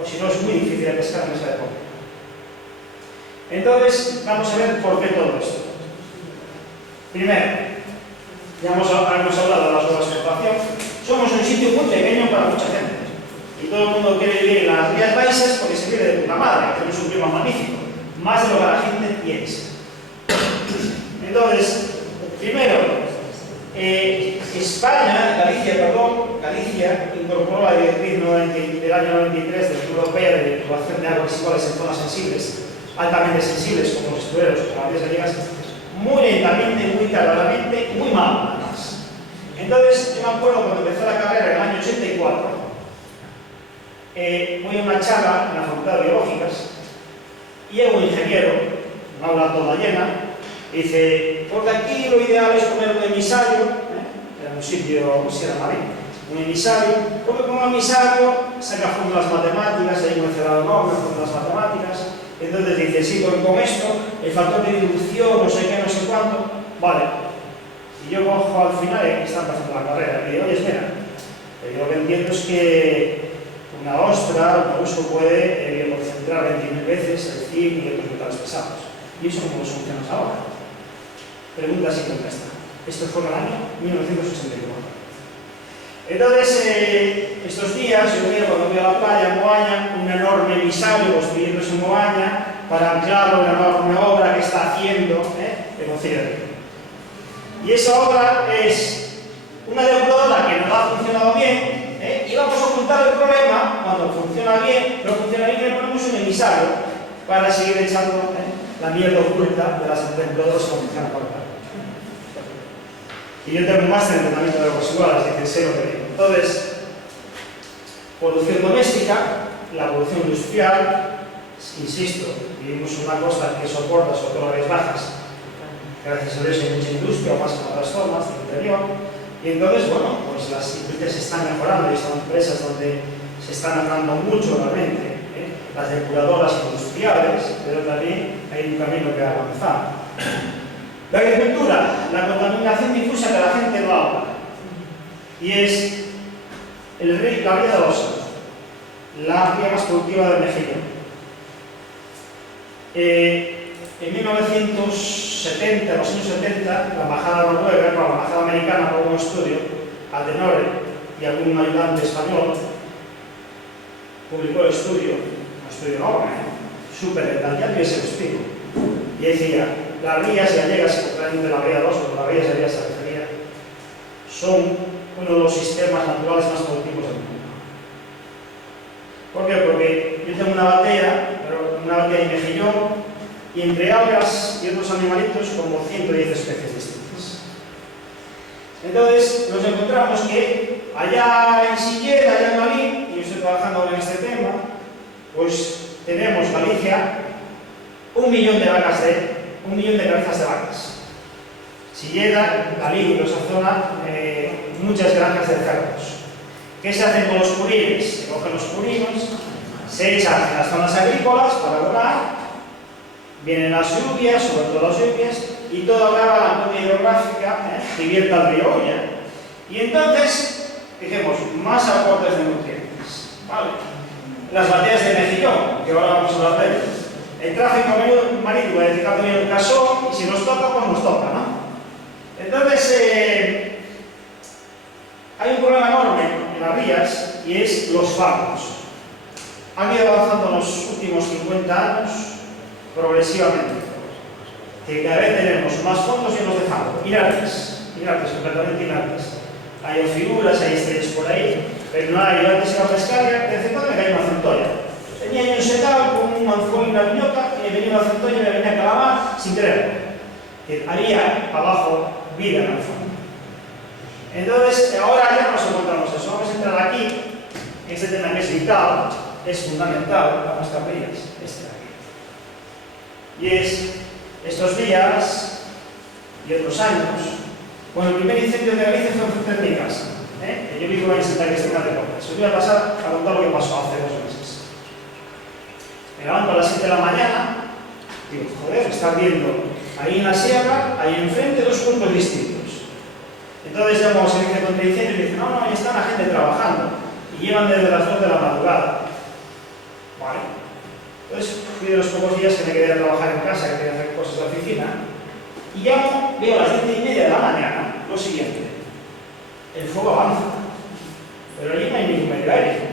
o si no es muy difícil de pescar en esa época. Entonces, vamos a ver por qué todo esto. Primero, ya hemos hablado de la sobreexplotación. Somos un sitio muy pequeño para mucha gente. Y todo el mundo quiere vivir en las Rías Baixas porque se vive de puta madre, que tenemos un clima magnífico. Más de lo que la gente piensa. Entonces, primero, Galicia incorporó la directriz del año 93 de la Unión Europea de explotación de aguas residuales en zonas sensibles, altamente sensibles, como los estuarios o las rías gallegas, muy lentamente, muy tardadamente, muy mal, además. Entonces, yo me acuerdo cuando empezó la carrera en el año 84, voy a una charla en la Facultad de Biológicas y llega un ingeniero, una aula toda llena, y dice, porque aquí lo ideal es poner un emisario, era un sitio, no sé, era Madrid, un emisario, porque con un emisario saca fórmulas matemáticas, hay un encerrado enorme, fórmulas matemáticas, entonces dice, sí, porque con esto, el factor de dilución, no sé qué, no sé cuánto, vale. Y yo cojo al final, y está empezando la carrera, y digo, oye, espera, yo lo que entiendo es que una ostra, un uso puede concentrar 20.000 veces el zinc y otros metales pesados. ¿Y eso cómo lo solucionas ahora? Pregunta sin contesta. Esto fue en el año 1984. Entonces, estos días, yo veo cuando voy a la playa en Moaña, un enorme emisario construyéndose en Moaña para anclar una enorme obra que está haciendo el Concello de Vigo. Y esa obra es una depuradora que no ha funcionado bien, y vamos a ocultar el problema cuando funciona bien, pero funciona bien, le ponemos un emisario para seguir echando la mierda oculta de las depuradoras que funcionan correctamente. Y yo tengo un máster en tratamiento de aguas residuales, así que sé lo que digo. Entonces, producción doméstica, la producción industrial, insisto, vivimos en una costa que soporta sobre todo áreas bajas, gracias a eso hay mucha industria, más que en otras zonas del interior, y entonces, bueno, pues las industrias se están mejorando y son empresas donde se están ganando mucho realmente, las depuradoras industriales, pero también hay un camino que avanzar. La agricultura, la contaminación difusa que la gente no habla, y es la ría de Osa, la ría más productiva de México. En 1970, los años 70, la embajada noruega, la embajada americana, por un estudio, Atenore y algún ayudante español, publicó el estudio, un estudio enorme, súper detallado, y ese lo explico. Y decía, las rías gallegas, contrariamente de la ría de Osa, las rías gallegas se refería, son uno de los sistemas naturales más productivos del mundo. ¿Por qué? Porque yo tengo una batea, de mejillón, y entre algas y otros animalitos como 110 especies distintas. Entonces nos encontramos que allá en Silleda, allá en Malín, y yo estoy trabajando ahora en este tema, pues tenemos Galicia 1 millón de vacas un millón de cabezas de vacas. Silleda, Malín y toda esa zona, muchas granjas de cerdos. ¿Qué se hace con los purines? Se cogen los purinos, se echan en las zonas agrícolas para abonar. Vienen las lluvias, sobre todo las lluvias, y todo acaba la cuenca hidrográfica que vierte al río Oña. Y entonces, dijimos, más aportes de nutrientes. ¿Vale? Las bateas de mejillón, que ahora vamos a hablar de ellas. El tráfico marítimo de también el casón, y si nos toca, pues nos toca, ¿no? Entonces, hay un problema enorme en las rías, y es los fármacos. Han ido avanzando en los últimos 50 años, progresivamente, que cada vez tenemos más fondos llenos de fango, inertes, completamente inertes. Hay figuras, hay estrellas por ahí, pero no hai antes que a pescaria, de vez en cuando me cae unha centolla. Tenía yo un setado con un anzuelo y una piñoca y me venía una centolla y me venía a calamar sin querer. Que había abajo vida en el fondo. Entonces, ahora ya nos encontramos eso. Vamos a entrar aquí, en este tema que es vital, es fundamental para nuestras vidas, este de aquí. Y es estos días y otros años. Bueno, el primer incendio de Galicia fue enfrente de mi casa. Yo vivo en Santa Cristina de Cortes. Os voy a pasar a contar lo que pasó hace 2 meses. Me levanto a las 7 de la mañana, digo, joder, estás viendo ahí en la sierra, ahí enfrente, 2 puntos distintos. Entonces llamo al servicio de contra incendios y me dicen, no, ahí está la gente trabajando y llevan desde las 2 de la madrugada. Vale. Entonces fui de los pocos días que me quedé a trabajar en casa, que quería hacer cosas de oficina, y llamo, veo a las 10:30 de la mañana lo siguiente: el fuego avanza, pero allí no hay ningún medio aéreo.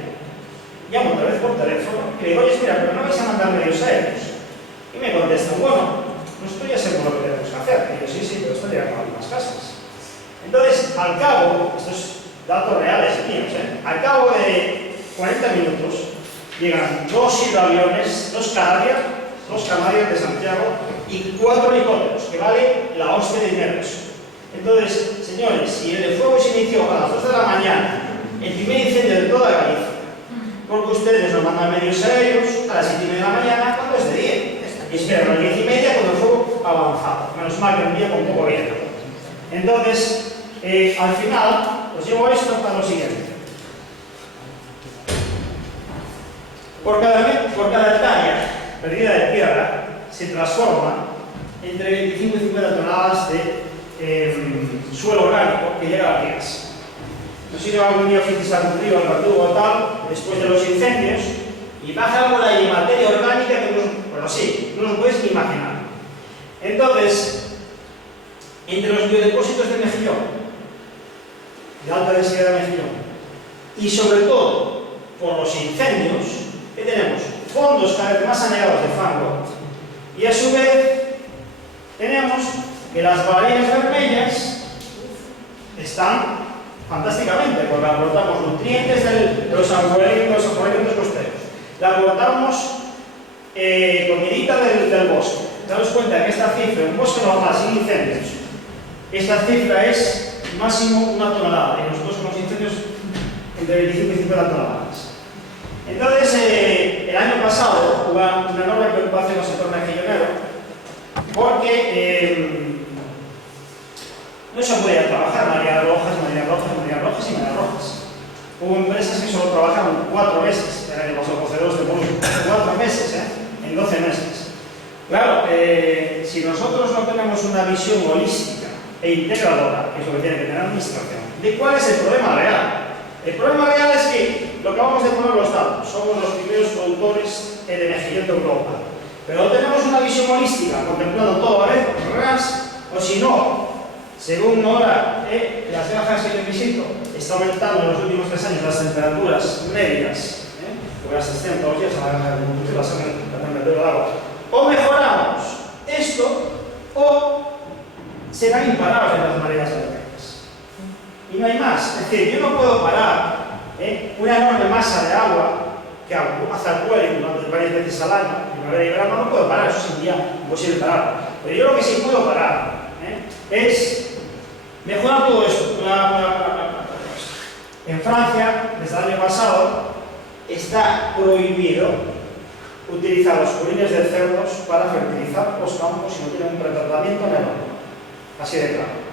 Llamo otra vez por teléfono y le digo, oye, mira, pero no vais a mandar medios aéreos. Y me contestan, bueno, nosotros ya sabemos lo que tenemos que hacer. Y yo, sí, pero esto llega a algunas casas. Entonces, al cabo, estos datos reales míos, al cabo de 40 minutos, llegan 2 hidroaviones, 2 Canarias de Santiago y 4 helicópteros, que vale la hostia de dineros. Entonces, señores, si el fuego se inició a las 2 de la mañana, el primer incendio de toda Galicia, porque ustedes nos mandan medios aéreos a las 7:30 de la mañana cuando es de día, y esperan a las 10:30 cuando el fuego ha avanzado. Menos mal que un día con poco viento. Entonces, al final, os llevo esto para lo siguiente. Por cada hectárea perdida de tierra se transforma entre 25 y 50 toneladas de suelo orgánico que llega a las vías. No sé si algún día fuisteis a un río, al Verdugo o tal, después de los incendios, y baja algo de ahí, materia orgánica que no os podéis ni imaginar. Entonces, entre los biodepósitos de mejillón, de alta densidad de mejillón, y sobre todo por los incendios, que tenemos fondos cada vez más anegados de fango, y a su vez tenemos que las baleadas vermellas están fantásticamente, porque aportamos nutrientes de los acuarios costeros, le aportamos comidita del bosque. Daos cuenta que esta cifra, en un bosque normal sin incendios, esta cifra es máximo 1 tonelada, y nosotros con los incendios entre 25 y 50 toneladas. Entonces, el año pasado hubo una enorme preocupación en el sector mejillonero, porque no se podía trabajar mareas rojas y mareas rojas. Hubo empresas que solo trabajaron 4 meses, eran los coceros de Murcia, 4 meses, en 12 meses. Claro, si nosotros no tenemos una visión holística e integradora, que es lo que tiene que tener la administración, ¿de cuál es el problema real? El problema real es que, lo que acabamos de poner los datos, somos los primeros productores de mejillón de Europa. Pero no tenemos una visión holística, contemplando todo a vez, o si no, según ahora las granjas que yo visito, está aumentando en los últimos 3 años las temperaturas medias, porque las asisten todos los días a la temperatura del agua. O mejoramos esto, o serán imparables en las mareas vermelhas. Y no hay más. Es decir, yo no puedo parar una enorme masa de agua que hace acuario durante varias veces al año, primavera y verano, no puedo parar, eso es imposible parar. Pero yo lo que sí puedo parar es mejorar todo esto. En Francia, desde el año pasado, está prohibido utilizar los purines de cerdos para fertilizar los campos si no tienen un pretratamiento menor. Así de claro.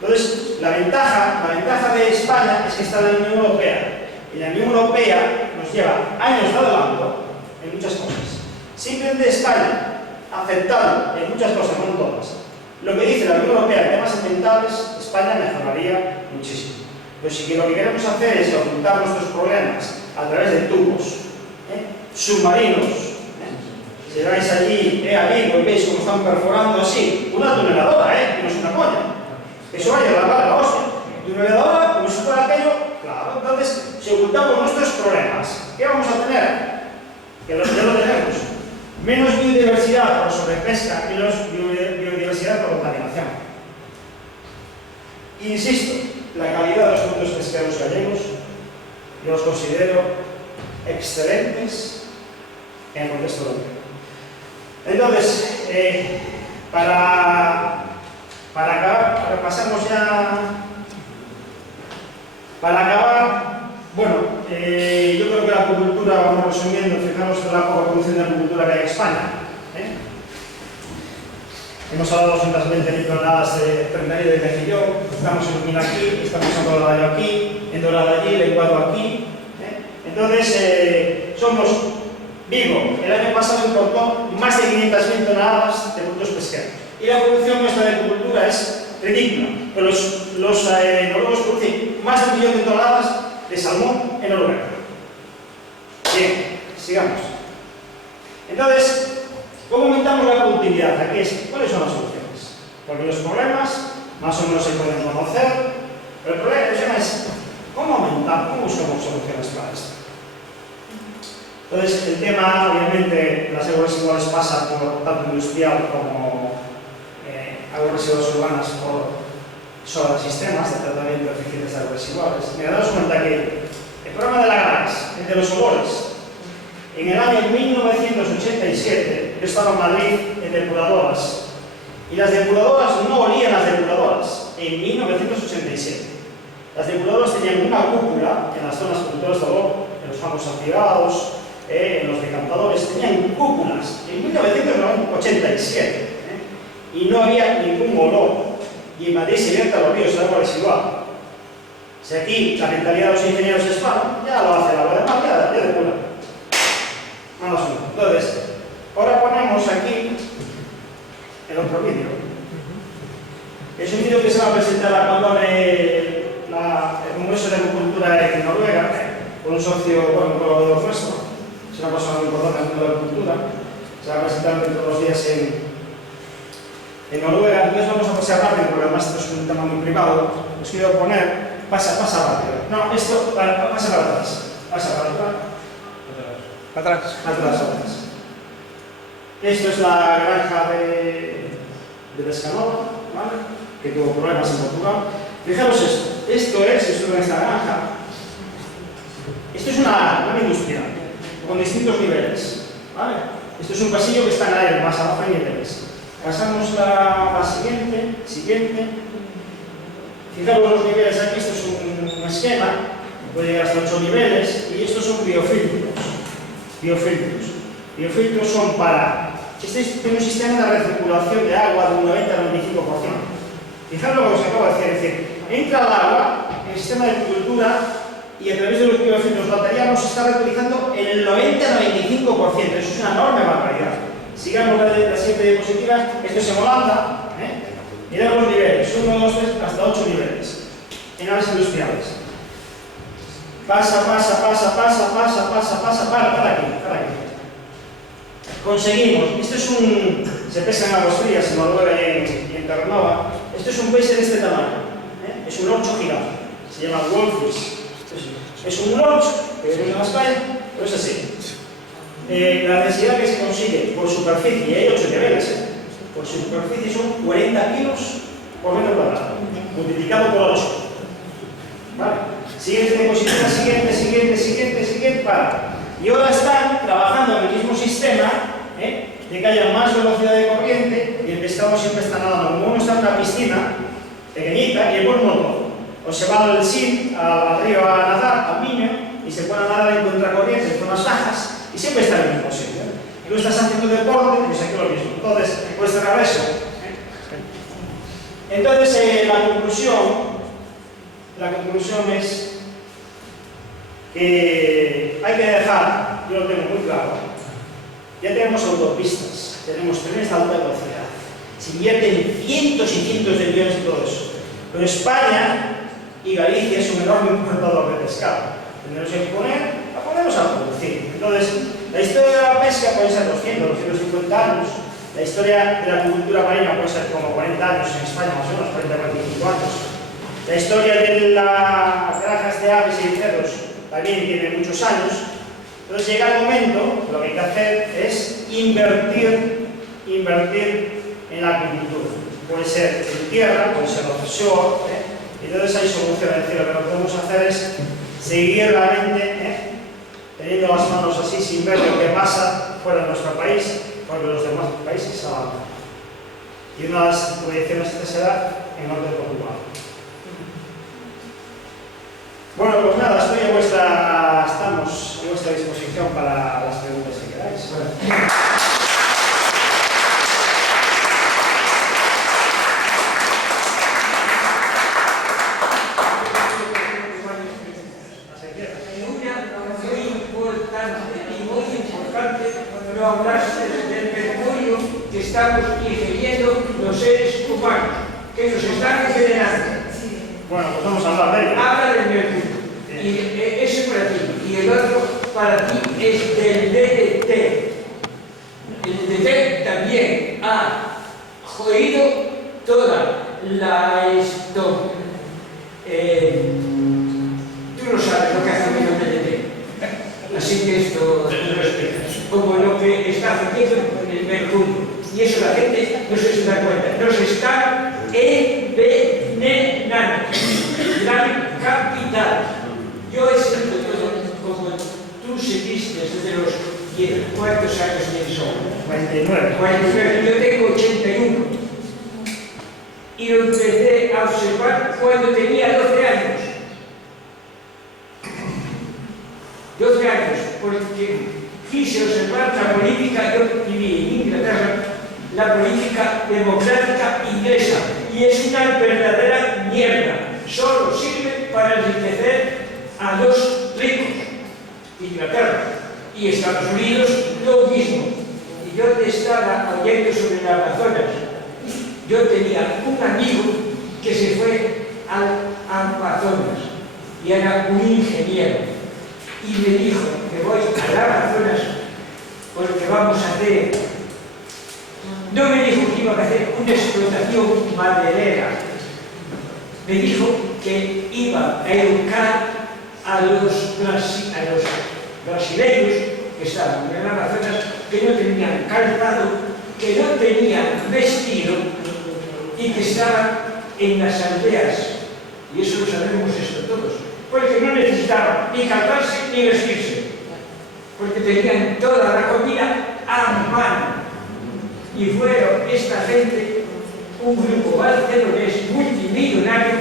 Entonces, la ventaja de España es que está en la Unión Europea. Y la Unión Europea nos lleva años de adelanto en muchas cosas. Simplemente España, aceptando en muchas cosas, no en todas, lo que dice la Unión Europea en temas ambientales, España mejoraría muchísimo. Pero si lo que queremos hacer es ocultar nuestros problemas a través de tubos submarinos, si vais allí a Vigo y veis cómo están perforando así, una tuneladora, que no es una coña, eso va a llegar a la hostia. Tuneladora, como si fuera aquello, claro. Entonces, si ocultamos nuestros problemas, ¿qué vamos a tener? Que ya lo tenemos. Menos biodiversidad por sobrepesca y menos biodiversidad por contaminación. Insisto, la calidad de los productos pesqueros gallegos Yo los considero excelentes en el contexto europeo. Entonces, para acabar, pasamos ya. Para acabar, bueno, yo creo que la acuicultura, vamos resumiendo, fijaros en la poca producción de acuicultura que hay en España. Hemos hablado de 220.000 toneladas de terminario de mejillón, estamos en Mina aquí, estamos en Dorado aquí, en Dorado allí, Lenguado aquí. Entonces, somos Vigo, el año pasado importó más de 500.000 toneladas de productos pesqueros. Y la producción nuestra de acuicultura es ridícula. Pero los noruegos producen más de 1 millón de toneladas de salmón en Noruega. Bien, sigamos. Entonces, ¿cómo aumentamos la productividad? Aquí es, ¿cuáles son las soluciones? Porque los problemas más o menos se pueden conocer, pero el problema es ¿cómo aumentar? ¿Cómo buscamos soluciones para esto? Entonces, el tema, obviamente, las aguas residuales pasa por tanto industrial como aguas residuales urbanas por sistemas de tratamiento eficientes de aguas residuales. Mira, daos cuenta que el programa de la GRAS, el de los olores, en el año 1987, yo estaba en Madrid en depuradoras, y las depuradoras no olían las depuradoras en 1987. Las depuradoras tenían una cúpula en las zonas productoras de olor, en los campos acidados, en los decantadores, tenían cúpulas en 1987, y no había ningún olor. Y en Madrid se vierta los ríos de agua residual. Si aquí la mentalidad de los ingenieros es mala, ya lo hace el agua de mar, ya depura. Entonces, ahora ponemos aquí el otro vídeo. Es un vídeo que se va a presentar cuando el Congreso de Agricultura en Noruega, con un socio, bueno, un colaborador nuestro. Es una persona muy importante en el mundo de la agricultura. Se va a presentar dentro de los días en Noruega. Entonces vamos a pasar rápido, porque además esto es un tema muy privado. Os quiero poner, pasa rápido. No, esto, pasa para atrás. Pasa para atrás. Atrás. Esto es la granja de Pescanova, ¿vale? Que tuvo problemas en Portugal. Fijaros esto es esta granja. Esto es una industria con distintos niveles, ¿vale? Esto es un pasillo que está en el aire, más abajo hay niveles. Pasamos la siguiente. Fijaros los niveles aquí, esto es un esquema, puede llegar hasta 8 niveles, y estos son biofiltros. Biofiltros son para... Este tiene un sistema de recirculación de agua de un 90 al 95%. Fijaros lo que os acabo de decir, es decir, entra el agua en el sistema de agricultura y a través de los biofiltros bacterianos se está reutilizando el 90 al 95%. Eso es una enorme barbaridad. Sigamos la siguiente diapositiva. Esto es en Holanda. Mirad los niveles, 1, 2, 3, hasta 8 niveles en aves industriales. Pasa, para aquí. Conseguimos, esto es se pesa en aguas frías, en Noruega y en Terranova. Esto es un pez de este tamaño, es un lorcho gigante, se llama wolffish. Es un lorcho que vemos en la España, pero es así. La densidad que se consigue por superficie, hay 8 niveles, por superficie son 40 kilos por metro cuadrado, multiplicado por 8. ¿Vale? Siguiente diapositiva, siguiente, para. Y ahora están trabajando en el mismo sistema, de que haya más velocidad de corriente y el pescado siempre está nadando. Como uno está en una piscina pequeñita y el buen motor, o se va al SIN, al río a nadar, al niño, y se pone a nadar en contracorriente en zonas bajas y siempre está en el mismo sitio. Y tú estás haciendo deporte, pues aquí lo mismo. Entonces, puedes cerrar eso. Entonces, la conclusión es que hay que dejar, yo lo tengo muy claro, ya tenemos autopistas, tenemos trenes de alta velocidad, se invierten cientos y cientos de millones en todo eso, pero España y Galicia es un enorme importador de pescado. Tenemos que ponemos a producir. Entonces, la historia de la pesca puede ser 200, 250 años, la historia de la agricultura marina puede ser como 40 años en España, más o menos 40, 45 años. La historia de las granjas de aves y cerdos también tiene muchos años. Entonces llega el momento, lo que hay que hacer es invertir en la agricultura. Puede ser en tierra, puede ser offshore, entonces hay soluciones. Es decir, lo que no podemos hacer es seguir realmente teniendo las manos así sin ver lo que pasa fuera de nuestro país, porque los demás países avanzan. Y una de las proyecciones será en el norte de Portugal. Bueno, pues nada, estamos a vuestra disposición para las preguntas que queráis. No hablaste del mercurio que estamos ingiriendo los seres humanos, que nos están envenenando. Bueno, pues vamos a hablar de ello. Habla del mercurio, y ese para ti, y el otro para ti es del DDT. El DDT también ha jodido toda la tú no sabes lo que hace el DDT, así que esto no lo explicas. Como lo que está haciendo el mercurio. Y eso la gente no se da cuenta. Nos están envenenando. Gran capital. Yo he sido como tú seguiste desde los 10. ¿Cuántos años tienes ahora? 49. 49. Yo tengo 81. Y lo empecé a observar cuando tenía 12 años. 12 años, porque quise observar la política, yo viví en Inglaterra, la política democrática inglesa, y es una verdadera mierda. Solo sirve para enriquecer a los ricos. Inglaterra y Estados Unidos lo mismo. Y yo te estaba oyendo sobre el Amazonas. Yo tenía un amigo que se fue al Amazonas y era un ingeniero. Y me dijo que voy al Amazonas porque vamos a hacer, no me dijo que iba a hacer una explotación maderera, me dijo que iba a educar a los brasileños que estaban en el Amazonas, que no tenían calzado, que no tenían vestido y que estaban en las aldeas, y eso lo sabemos esto todos, porque no necesitaban ni calzarse ni vestirse, porque tenían toda la comida a mano. Y fueron esta gente, un grupo barcelonés multimillonario,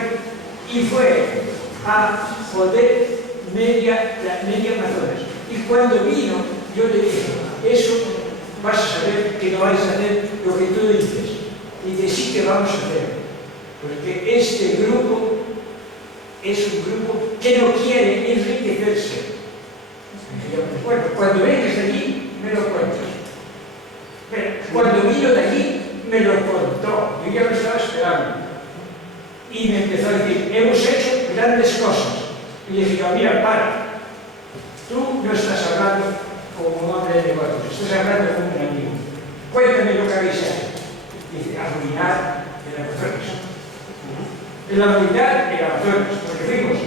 y fue a joder media Amazonas. Y cuando vino, yo le dije, eso vas a saber que no vais a hacer lo que tú dices. Y dice, sí que vamos a hacer, porque este grupo es un grupo que no quiere enriquecerse. Y yo, pues bueno, cuando vengas de allí, me lo cuentas. Pero cuando vino de allí, me lo contó. Yo ya lo estaba esperando. Y me empezó a decir, hemos hecho grandes cosas. Y le dije, mira, para. Tú no estás hablando como un hombre de negocios, estás hablando como un amigo. Cuéntame lo que habéis hecho. Dice, arruinar el Amazonas. El arruinar el Amazonas, porque fuimos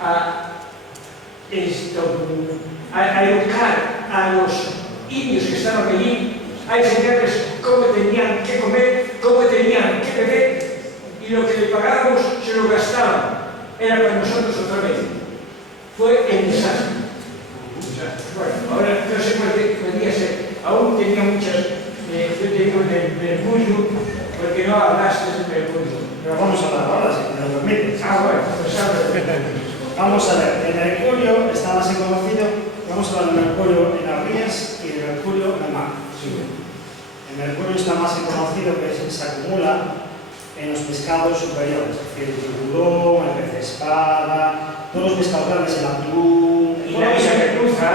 a educar a los indios que estaban allí, a enseñarles cómo tenían que comer, cómo tenían que beber, y lo que le pagábamos se lo gastaban. Era para nosotros otra vez. Fue el desastre. Bueno, ahora no sé por qué podría ser. Aún tenía muchas, yo te digo, del mercurio, porque no hablaste del mercurio. Pero vamos a hablar ahora, si me lo permites. Bueno, pues habla. Vamos a ver, el mercurio está más conocido, vamos a hablar del mercurio en las rías y del mercurio en el mar. Sí. El mercurio está más conocido que se acumula en los pescados superiores, es decir, el tiburón, el pez espada, todos los pescados grandes, el atún, y la isa merluza,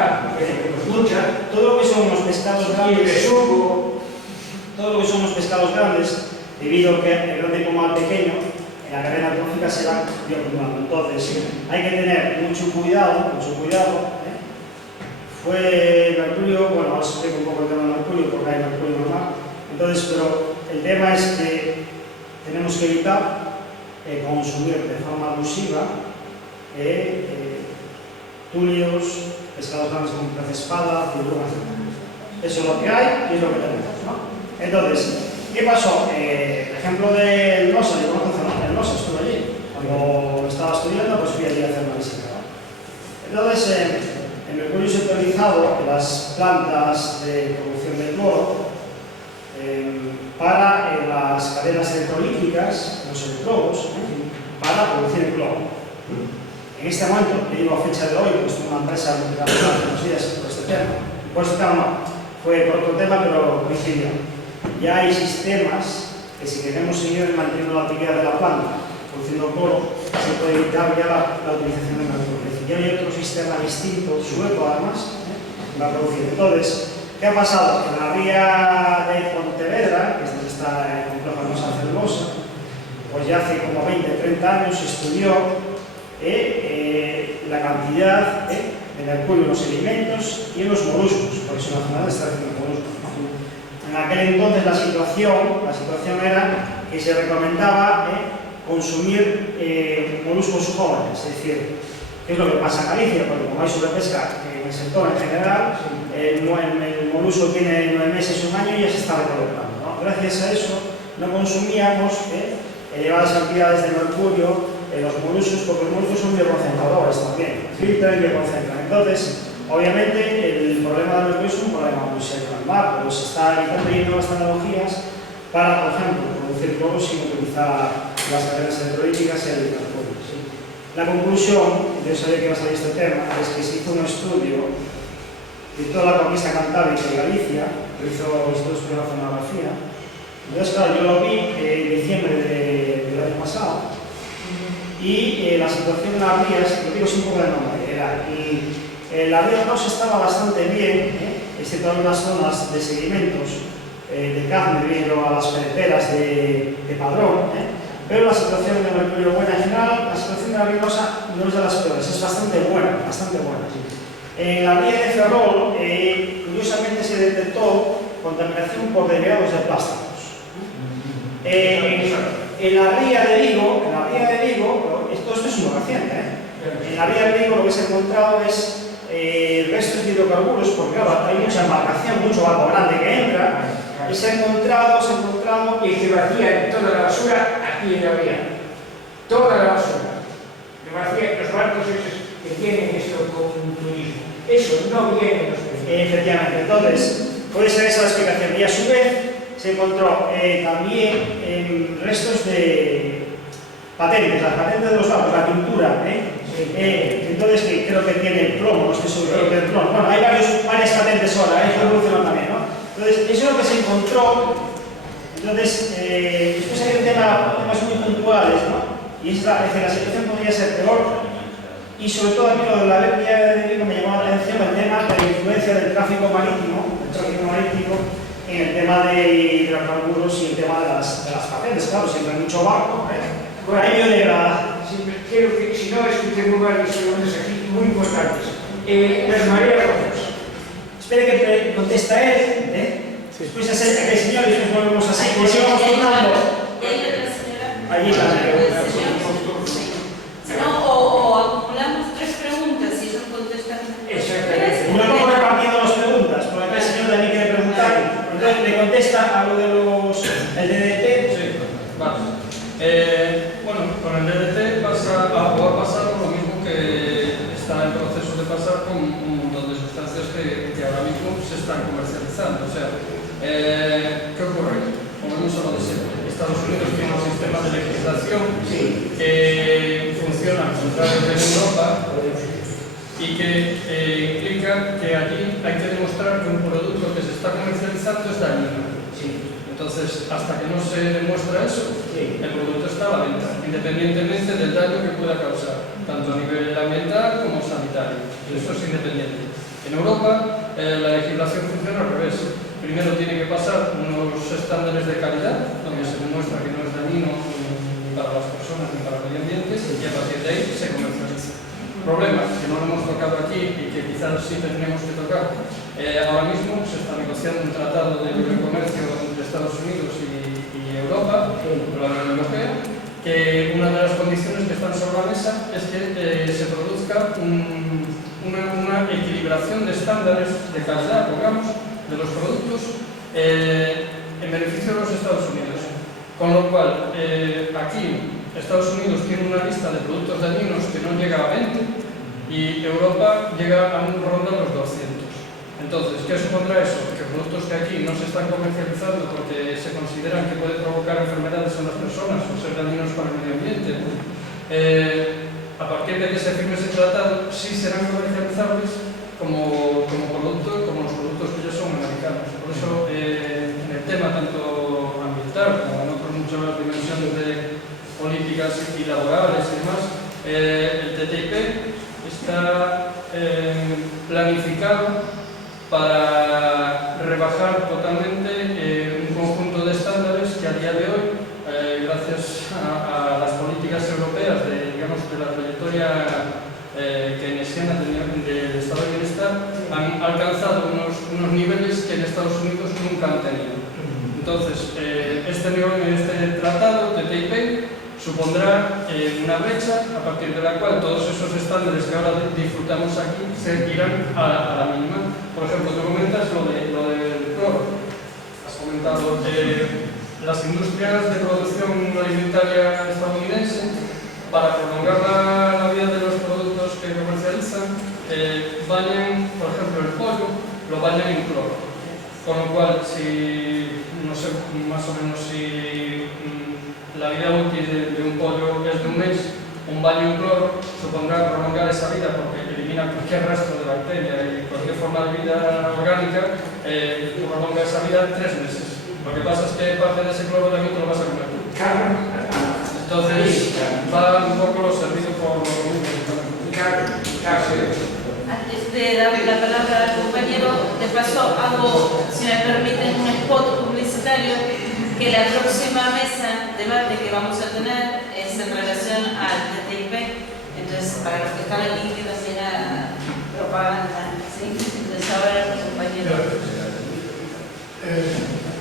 todo lo que son los pescados grandes, y el besugo, todo lo que son los pescados grandes, debido a que el grande como el pequeño, en la cadena trófica se van bioacumulando. Entonces, hay que tener mucho cuidado, Fue el mercurio, bueno, ahora os explico un poco el tema del mercurio, porque hay mercurio normal. Entonces, pero el tema es que tenemos que evitar consumir de forma abusiva tunios, pescados grandes como pez espada, tiburón, etc. Eso es lo que hay y es lo que tenemos, ¿no? Entonces, ¿qué pasó? El ejemplo del Nosa, yo conozco el Nosa, estuve allí. Cuando estaba estudiando, pues fui allí a hacer una visita, ¿no? autorizado las plantas de producción de cloro para las cadenas electrolíticas, los electrodos, para producir cloro. En este momento, le digo a fecha de hoy, porque estoy en una empresa multinacional hace unos días por este tema, por este tema no, fue por otro tema, pero coincidió. Ya hay sistemas que, si queremos seguir manteniendo la actividad de la planta, produciendo cloro, se puede evitar ya la utilización de mercurio. Es decir, ya hay otro sistema distinto, sueco además, para producir. Entonces, ¿qué ha pasado? Que en la vía de Pontevedra, que es donde está el complejo de masa celulosa, pues ya hace como 20-30 años se estudió la cantidad de mercurio en los alimentos y en los moluscos, porque son nacionales de extracción de moluscos. En aquel entonces la situación era que se recomendaba consumir moluscos jóvenes, es decir, ¿qué es lo que pasa en Galicia? Porque como hay sobrepesca en el sector en general, el molusco tiene 9 meses, 1 año y ya se está recolectando, ¿no? Gracias a eso no consumíamos elevadas cantidades de mercurio en los moluscos, porque los moluscos son bioconcentradores también, filtran y bioconcentran. Entonces, obviamente, el problema del mercurio es un problema muy serio en el mar, pero se está evitando nuevas tecnologías para, por ejemplo, producir cloro sin utilizar las cadenas electrolíticas y el mercurio. ¿Sí? La conclusión, yo sabía que iba a salir este tema, es que se hizo un estudio de toda la conquista cantábrica de Galicia, que hizo el Instituto Superior de Oceanografía. Entonces, claro, yo lo vi en diciembre del año pasado, y la situación en las rías, lo digo sin un poco de nombre, la ría 2 estaba bastante bien, excepto en unas zonas de sedimentos de carne debido a las pereteras de Padrón, pero la situación de mercurio buena en general, la situación de la ría Nosa no es de las peores, es bastante buena, bastante buena. En la ría de Ferrol, curiosamente se detectó contaminación por derivados de plásticos. En la ría de Vigo, esto es muy reciente, en la ría de Vigo lo que se ha encontrado es restos de hidrocarburos, porque claro, hay mucha embarcación, mucho barco grande que entra, y se ha encontrado y se vacía toda la basura aquí en la ría. Toda la basura. Se vacía los barcos esos que tienen esto con turismo. Eso no viene en los periódicos. Efectivamente, entonces, puede ser esa la explicación. Y a su vez, se encontró también restos de patentes, las patentes de los barcos, la pintura, entonces que creo que tiene plomo, no estoy seguro, creo que tiene plomo. Bueno, hay varias patentes ahora, eso evolucionó también, ¿no? Entonces, eso es lo que se encontró. Entonces, después hay temas muy puntuales, ¿no? Y es la situación podría ser peor. Y sobre todo a mí lo de la vía de Vigo me llamó la atención el tema de la influencia del tráfico marítimo en el tema de hidrocarburos y el tema de las patentes. Claro, siempre hay mucho barco, Bueno, hay biodegrada. quiero que, si no, escuchen varias preguntas aquí muy importantes. Las mareas rojas. Espere que contesta él, Después aquel señor y después volvemos así. Pues íbamos turnando. ¿Y hay otra señora? Allí la Si no, o acumulamos 3 preguntas y eso contestan. Exactamente. No vamos repartiendo las preguntas, porque acá el señor también quiere preguntar. Entonces le contesta a lo de el DDT. Sí, vale. Bueno, con el DDT va a pasar lo mismo que está en proceso de pasar con un montón de sustancias que ahora mismo se están comercializando. O sea, ¿qué ocurre? Volvemos a lo de siempre. Estados Unidos tiene un sistema de legislación que funciona al contrario que en Europa y que implica que allí hay que demostrar que un producto que se está comercializando es dañino. Entonces, hasta que no se demuestra eso, el producto está a la venta, independientemente del daño que pueda causar, tanto a nivel ambiental como sanitario. Eso es independiente. En Europa, la legislación funciona al revés. Primero tiene que pasar unos estándares de calidad, donde se demuestra que no es dañino ni para las personas ni para el medio ambiente, y a partir de ahí se comercializa. Problema que no lo hemos tocado aquí y que quizás sí tendríamos que tocar. Ahora mismo se está negociando un tratado de libre comercio entre Estados Unidos y Europa, la Unión Europea, que una de las condiciones que están sobre la mesa es que se produzca una equilibración de estándares de calidad, digamos, de los productos en beneficio de los Estados Unidos. Con lo cual, aquí Estados Unidos tiene una lista de productos dañinos que no llega a 20 y Europa llega a un ronda los 200. Entonces, ¿qué supondrá eso? Que productos que aquí no se están comercializando porque se consideran que puede provocar enfermedades en las personas o ser dañinos para el medio ambiente. A partir de que se firme ese tratado, sí serán comercializables como productos, como los productos que ya son americanos. Por eso, en el tema tanto ambiental como en otras muchas dimensiones de políticas y laborales y demás, el TTIP está planificado para rebajar totalmente un conjunto de estándares que a día de hoy, gracias a las políticas europeas de la trayectoria keynesiana del estado de bienestar, han alcanzado unos niveles que en Estados Unidos nunca han tenido. Entonces, este tratado, TTIP, supondrá una brecha a partir de la cual todos esos estándares que ahora disfrutamos aquí se irán a la mínima. Por ejemplo, tú comentas lo del cloro. Has comentado las industrias de producción alimentaria estadounidense, para prolongar la vida de los productos que comercializan, bañan, por ejemplo, el pollo, lo bañan en cloro. Con lo cual, si, no sé, más o menos si la vida útil de un pollo es de un mes, un baño en cloro supondrá prolongar esa vida porque elimina cualquier rastro de bacteria y cualquier forma de vida orgánica, prolonga esa vida 3 meses. Lo que pasa es que parte de ese cloro también te lo vas a comer tú. Entonces, va un poco los servicios por lo mismo. Antes de darle la palabra al compañero, de paso hago, si me permiten, un spot publicitario, que la próxima mesa de debate que vamos a tener es en relación al TTIP. Entonces, para los que están aquí, que también a propaganda, ¿sí? Entonces, ahora el compañero.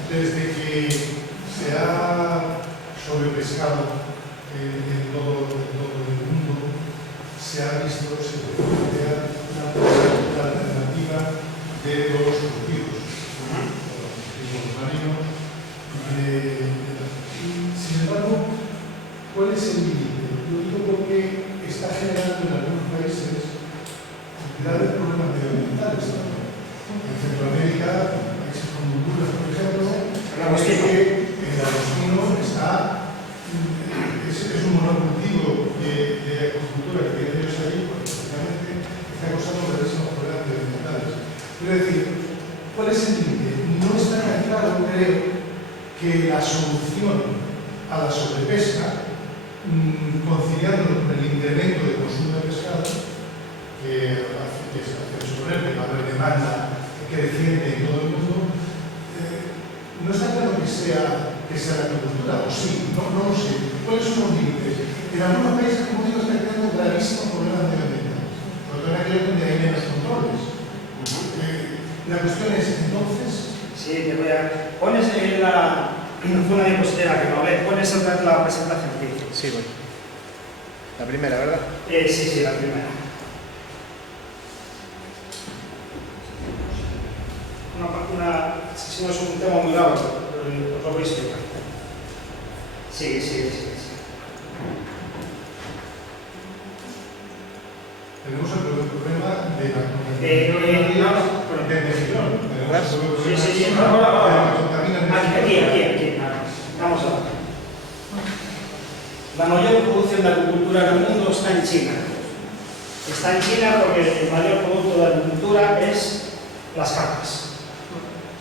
Desde que se ha sobrepescado en todo el mundo, se ha visto, se plantea una alternativa de los cultivos marinos. Sin embargo, ¿cuál es el límite? Lo digo porque está generando en algunos países graves problemas medioambientales también. En Centroamérica, países como Honduras, por ejemplo, que el agostino es un monocultivo de agricultura que tienen ellos ahí, porque precisamente está causando gravísimos problemas medioambientales. Quiero decir, ¿cuál es el límite? No está tan claro, creo, que la solución a la sobrepesca, conciliándolo con el incremento de consumo de pescado, que hace suponer que va a haber demanda creciente en todo el mundo, no está claro que sea la agricultura, o sí, no lo sé. ¿Cuáles son los límites? En algunos países, como digo, están creando gravísimos problemas medioambientales, por lo tanto, aquí es donde hay menos controles. La cuestión es, entonces... Sí, te voy a... Pones una diapositiva que no ve, pones otra vez la presentación. Sí, voy. La primera, ¿verdad? Sí, la primera. Si no es un tema muy largo, os lo voy a explicar. Sí. Tenemos el problema de la Aquí. Vamos a ver. La mayor producción de agricultura del mundo está en China. Está en China porque el mayor producto de agricultura es las carpas.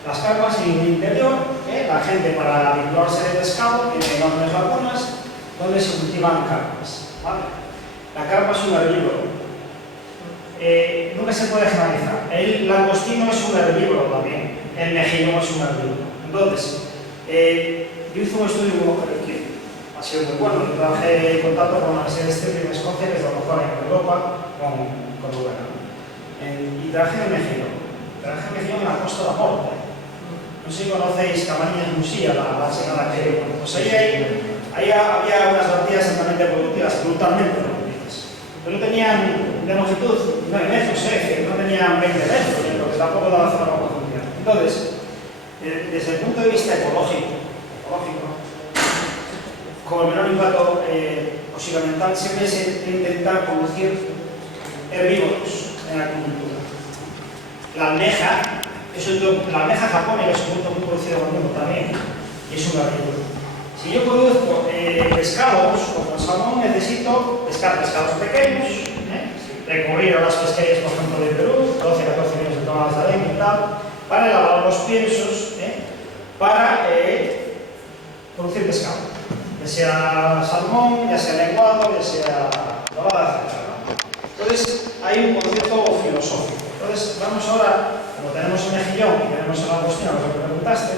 Las carpas en el interior, la gente para habituarse de pescado tiene enormes lagunas donde se cultivan carpas. ¿Vale? La carpa es un herbívoro. Nunca se puede generalizar. El langostino es un herbívoro también. El mejillón es un herbívoro. Entonces, yo hice un estudio que ha sido muy bueno. Trabajé en contacto con la Universidad de Stirling en Escocia, que es la mejor en Europa, con Rubén. Y trabajé en el mejillón. Trabajé en el mejillón en la Costa de la Morte. No sé si conocéis Camarines Musía, la señora que... Pues ahí había unas vertidas altamente productivas, brutalmente productivas. Pero no tenían de longitud, no en metros, no tenían 20 metros, porque tampoco daba zona para profundidad. Entonces, desde el punto de vista ecológico, con el menor impacto ecosistema siempre es intentar producir herbívoros en la agricultura. la almeja, la almeja japonesa es un producto muy producido en el mundo también, y es un agricultor. Si yo produzco pescados o con salmón, necesito pescar pescados pequeños, recurrir a las pesquerías, por ejemplo, de Perú, 12 a 14 millones de toneladas de arena y tal, para elaborar los piensos, para producir pescado, ya sea salmón, ya sea lenguado, ya sea dorada, etc. Entonces, hay un concepto filosófico. Entonces, vamos ahora, como tenemos un mejillón y tenemos la cuestión, lo que preguntaste,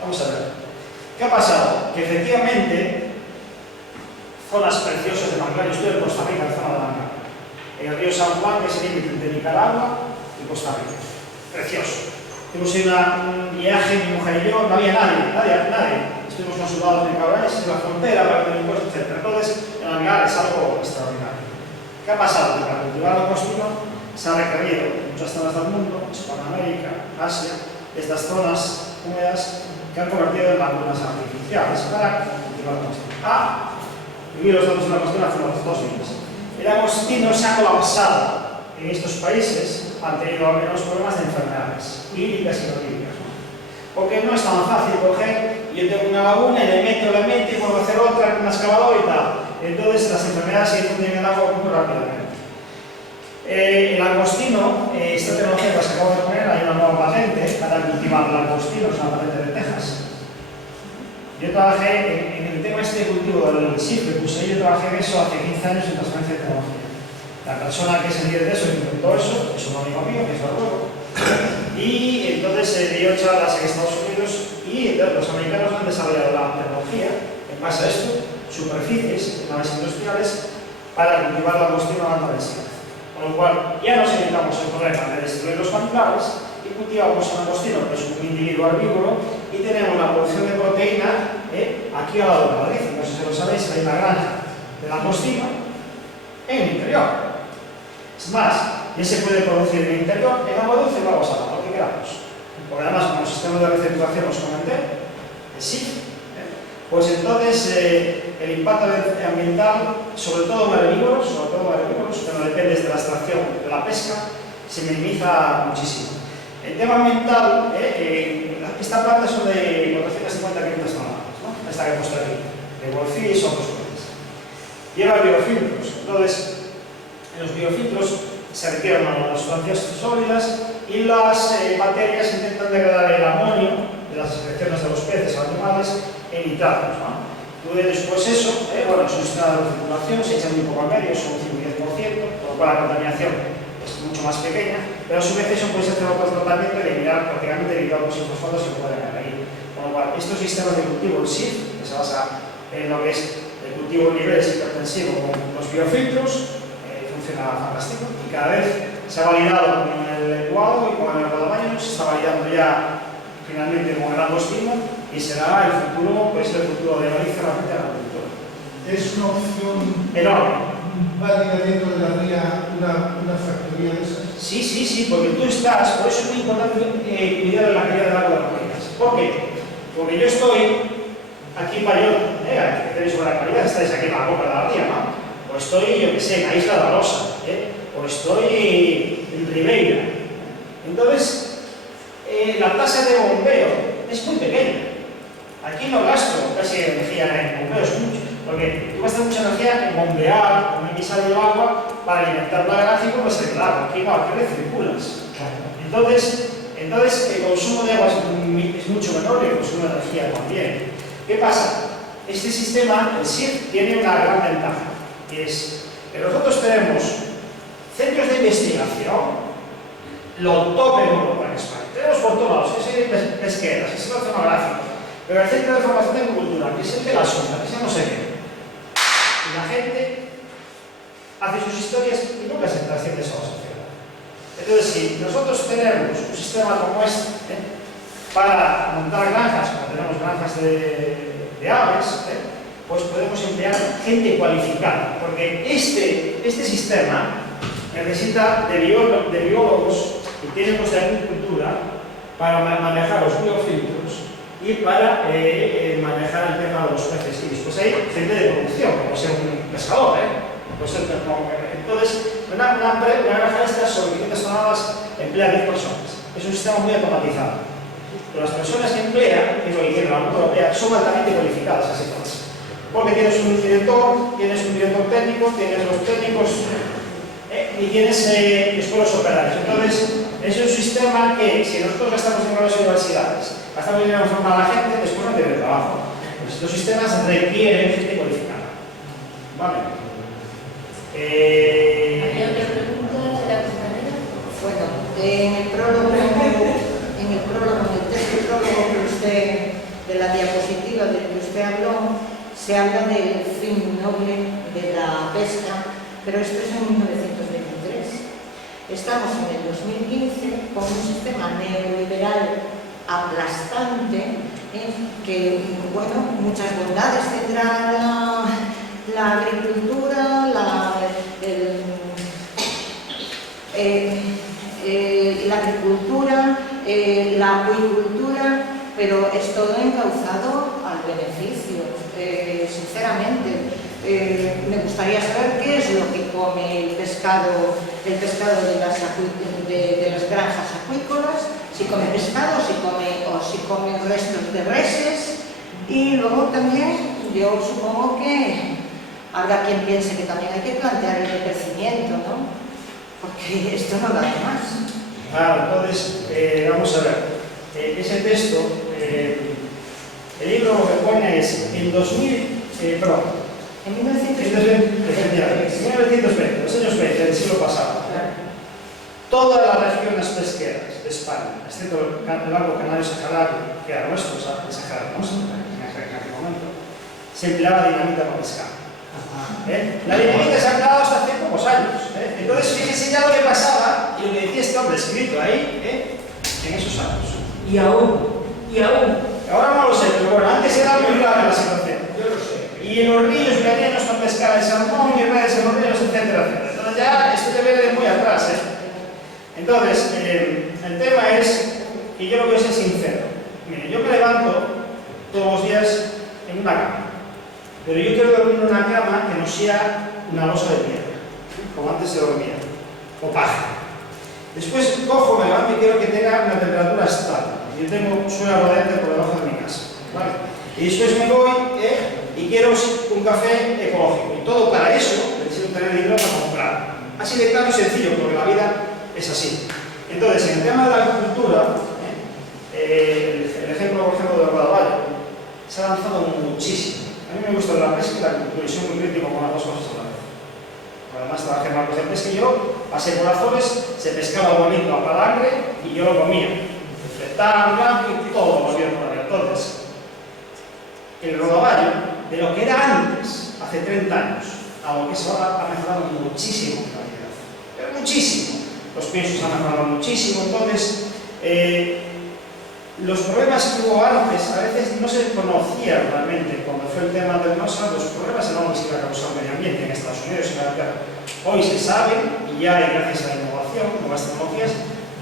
vamos a ver. ¿Qué ha pasado? Que efectivamente, zonas preciosas de Manglar, yo estoy en Costa Rica, en zona de Manglar, en el río San Juan, que es el límite entre Nicaragua y Costa Rica. Precioso. Tuvimos un viaje, mi mujer y yo, no había nadie. Estuvimos consultados en nicaragüenses, en la frontera, para tener impuestos, etc. Entonces, en Manglar es algo extraordinario. ¿Qué ha pasado? Que para cultivar la costilla se ha requerido en muchas zonas del mundo, Hispanoamérica, Asia, estas zonas húmedas que han convertido en lagunas artificiales para cultivar la costilla. Vivir los datos de la costilla hace unos 2 meses. El agostino se ha colapsado en estos países, han tenido al menos problemas de enfermedades hídricas y no hídricas. Porque no es tan fácil coger, yo tengo una laguna y le meto, y vuelvo a hacer otra con una excavadora y tal. Entonces las enfermedades se difunden en el agua muy rápidamente. El langostino, esta tecnología que se acaba de poner, hay una nueva patente para cultivar langostino, es una patente de Texas. Yo trabajé en el tema este de cultivo del Cypripus, yo trabajé en eso hace 15 años en transferencia de tecnología. La persona que es el líder de eso inventó eso, es un amigo mío, que es Barbuego. Y entonces se dio charlas en Estados Unidos y los americanos han desarrollado la tecnología, en base a esto, superficies, naves industriales, para cultivar la langostino a alta densidad. Con lo cual, ya nos evitamos el problema de destruir los manglares y cultivamos el langostino, que es un individuo herbívoro, y tenemos la producción de proteína aquí al lado de Madrid. No sé si lo sabéis, hay una granja de langostino en el interior. Es más, ya se puede producir en el interior, en agua dulce y agua salada, lo que queramos. Porque además, como el sistema de recirculación os comenté, sí. Pues entonces el impacto ambiental, sobre todo en herbívoros, que no depende de la extracción de la pesca, se minimiza muchísimo. El tema ambiental, esta planta son de 450 500 toneladas, ¿no? Esta que he puesto aquí, de Wolfish o otros cosas. Lleva biofiltros, entonces en los biofiltros se retiran las sustancias sólidas y las bacterias intentan degradar el amonio de las excreciones de los peces o animales en nitratos, ¿no? Después eso, bueno, es un sistema de recirculación, se echa muy poco al medio, son un 5-10%, por lo cual la contaminación es mucho más pequeña, pero a su vez eso puede hacer otro tratamiento y eliminar prácticamente los fosfatos que pueden haber ahí. Con lo cual, estos sistemas de cultivo, el SIF, que se basa en lo que es el cultivo de niveles hipertensivos con los biofiltros, funciona fantástico y cada vez se ha validado con el ecuado y con el rodamaño, se está validando ya finalmente con el langostino y será el futuro, pues el futuro de Galicia realmente a la agricultura. Es una opción enorme. ¿Válida dentro de la ría una factoría de esas? Sí, porque tú estás, por eso es muy importante cuidar la calidad del agua de las rías. ¿Por qué? Porque yo estoy aquí en Bayona, que tenéis buena calidad, estáis aquí en la boca de la ría, ¿no? O estoy, yo qué sé, en la Isla de la Rosa, o estoy en Ribeira. Entonces, la tasa de bombeo es muy pequeña. Aquí no gasto casi energía en bombeo, es mucho, porque tú gastas mucha energía en bombear, en emitir el agua para alimentar la granja y pues claro, aquí no, aquí recirculas. Entonces, el consumo de agua es mucho menor y el consumo de energía también. ¿Qué pasa? Este sistema, el SIF, tiene una gran ventaja. Es que nosotros tenemos centros de investigación, lo top en Europa, en España. Tenemos por todos lados, es el pesqueras, es el oceanográfico, pero el centro de formación de agricultura, que es el de la sombra, que es el no sé qué. Y la gente hace sus historias y nunca se trasciende eso a la sociedad. Entonces, si nosotros tenemos un sistema como este, para montar granjas, como tenemos granjas de aves, pues podemos emplear gente cualificada, porque este sistema necesita de biólogos que tienen de agricultura para manejar los biofiltros y para manejar el tema de los peces. Y después hay gente de producción, como ser un pescador, entonces, una granja de estas sobre 500 toneladas emplea 10 personas. es un sistema muy automatizado. Pero las personas que emplean, que es lo que tiene la Unión Europea, son altamente cualificadas, así pasa. Porque tienes un director técnico, tienes los técnicos y tienes después los operarios. Entonces, es un sistema que, si nosotros gastamos dinero en las universidades, gastamos dinero en formar a la gente, después no tiene trabajo. Pues estos sistemas requieren gente cualificada. ¿Vale? ¿Hay otra pregunta de la compañera? Bueno, en el texto prólogo que usted, de la diapositiva del que usted habló, se habla del fin noble de la pesca, pero esto es en 1923. Estamos en el 2015 con un sistema neoliberal aplastante, que, bueno, muchas bondades tendrá la agricultura, la agricultura, la acuicultura, pero es todo encauzado al beneficio. Sinceramente, me gustaría saber qué es lo que come el pescado de las granjas acuícolas, si come pescado, si come restos de reses. Y luego también yo supongo que habrá quien piense que también hay que plantear el decrecimiento, ¿no? Porque esto no da más. Claro, entonces, vamos a ver. Ese texto, el libro lo que pone es en 1920, los años 20 del siglo pasado, todas las regiones pesqueras de España, excepto el largo canario saharaui, que era nuestro, el Sahara nuestro, en aquel momento, se empleaba dinamita para pescar. La dinamita se ha empleado hasta hace pocos años. Entonces, fíjense ya lo que pasaba y lo que decía este hombre escrito ahí, en esos años. Y aún. Ahora no lo sé, pero bueno, antes era muy grave la situación. Yo lo sé. Y en los ríos veníamos a pescar el salmón y redes en los ríos, etcétera, etcétera. Entonces ya esto ya viene de muy atrás, Entonces, el tema es, y yo lo voy a ser sincero, mire, yo me levanto todos los días en una cama, pero yo quiero dormir en una cama que no sea una losa de piedra, como antes se dormía, o paja. Después cojo, me levanto y quiero que tenga una temperatura estable. Yo tengo suela radiante por debajo de mi casa, ¿vale? Y después me voy y quiero un café ecológico. Y todo para eso necesito tener dinero para comprar. Así de claro y sencillo, porque la vida es así. Entonces, en el tema de la agricultura, el ejemplo, por ejemplo, de Rodaballo, se ha avanzado muchísimo. A mí me gusta la pesca y la agricultura, y soy muy crítico con las dos cosas a la vez. Además, trabajé en marcos de pesca y yo pasé por Azores, se pescaba bonito a palangre y yo lo comía. Fletán, blanco y todo lo había por ahí. Entonces, el rodaballo, de lo que era antes, hace 30 años, a lo que es ahora, ha mejorado muchísimo en calidad. Pero muchísimo. Los piensos han mejorado muchísimo. Entonces, los problemas que hubo antes, a veces no se conocían realmente. Cuando fue el tema del NOSA, los problemas enormes que iba a causar el medio ambiente en Estados Unidos y en Inglaterra. Hoy se saben, y ya hay gracias a la innovación, nuevas tecnologías,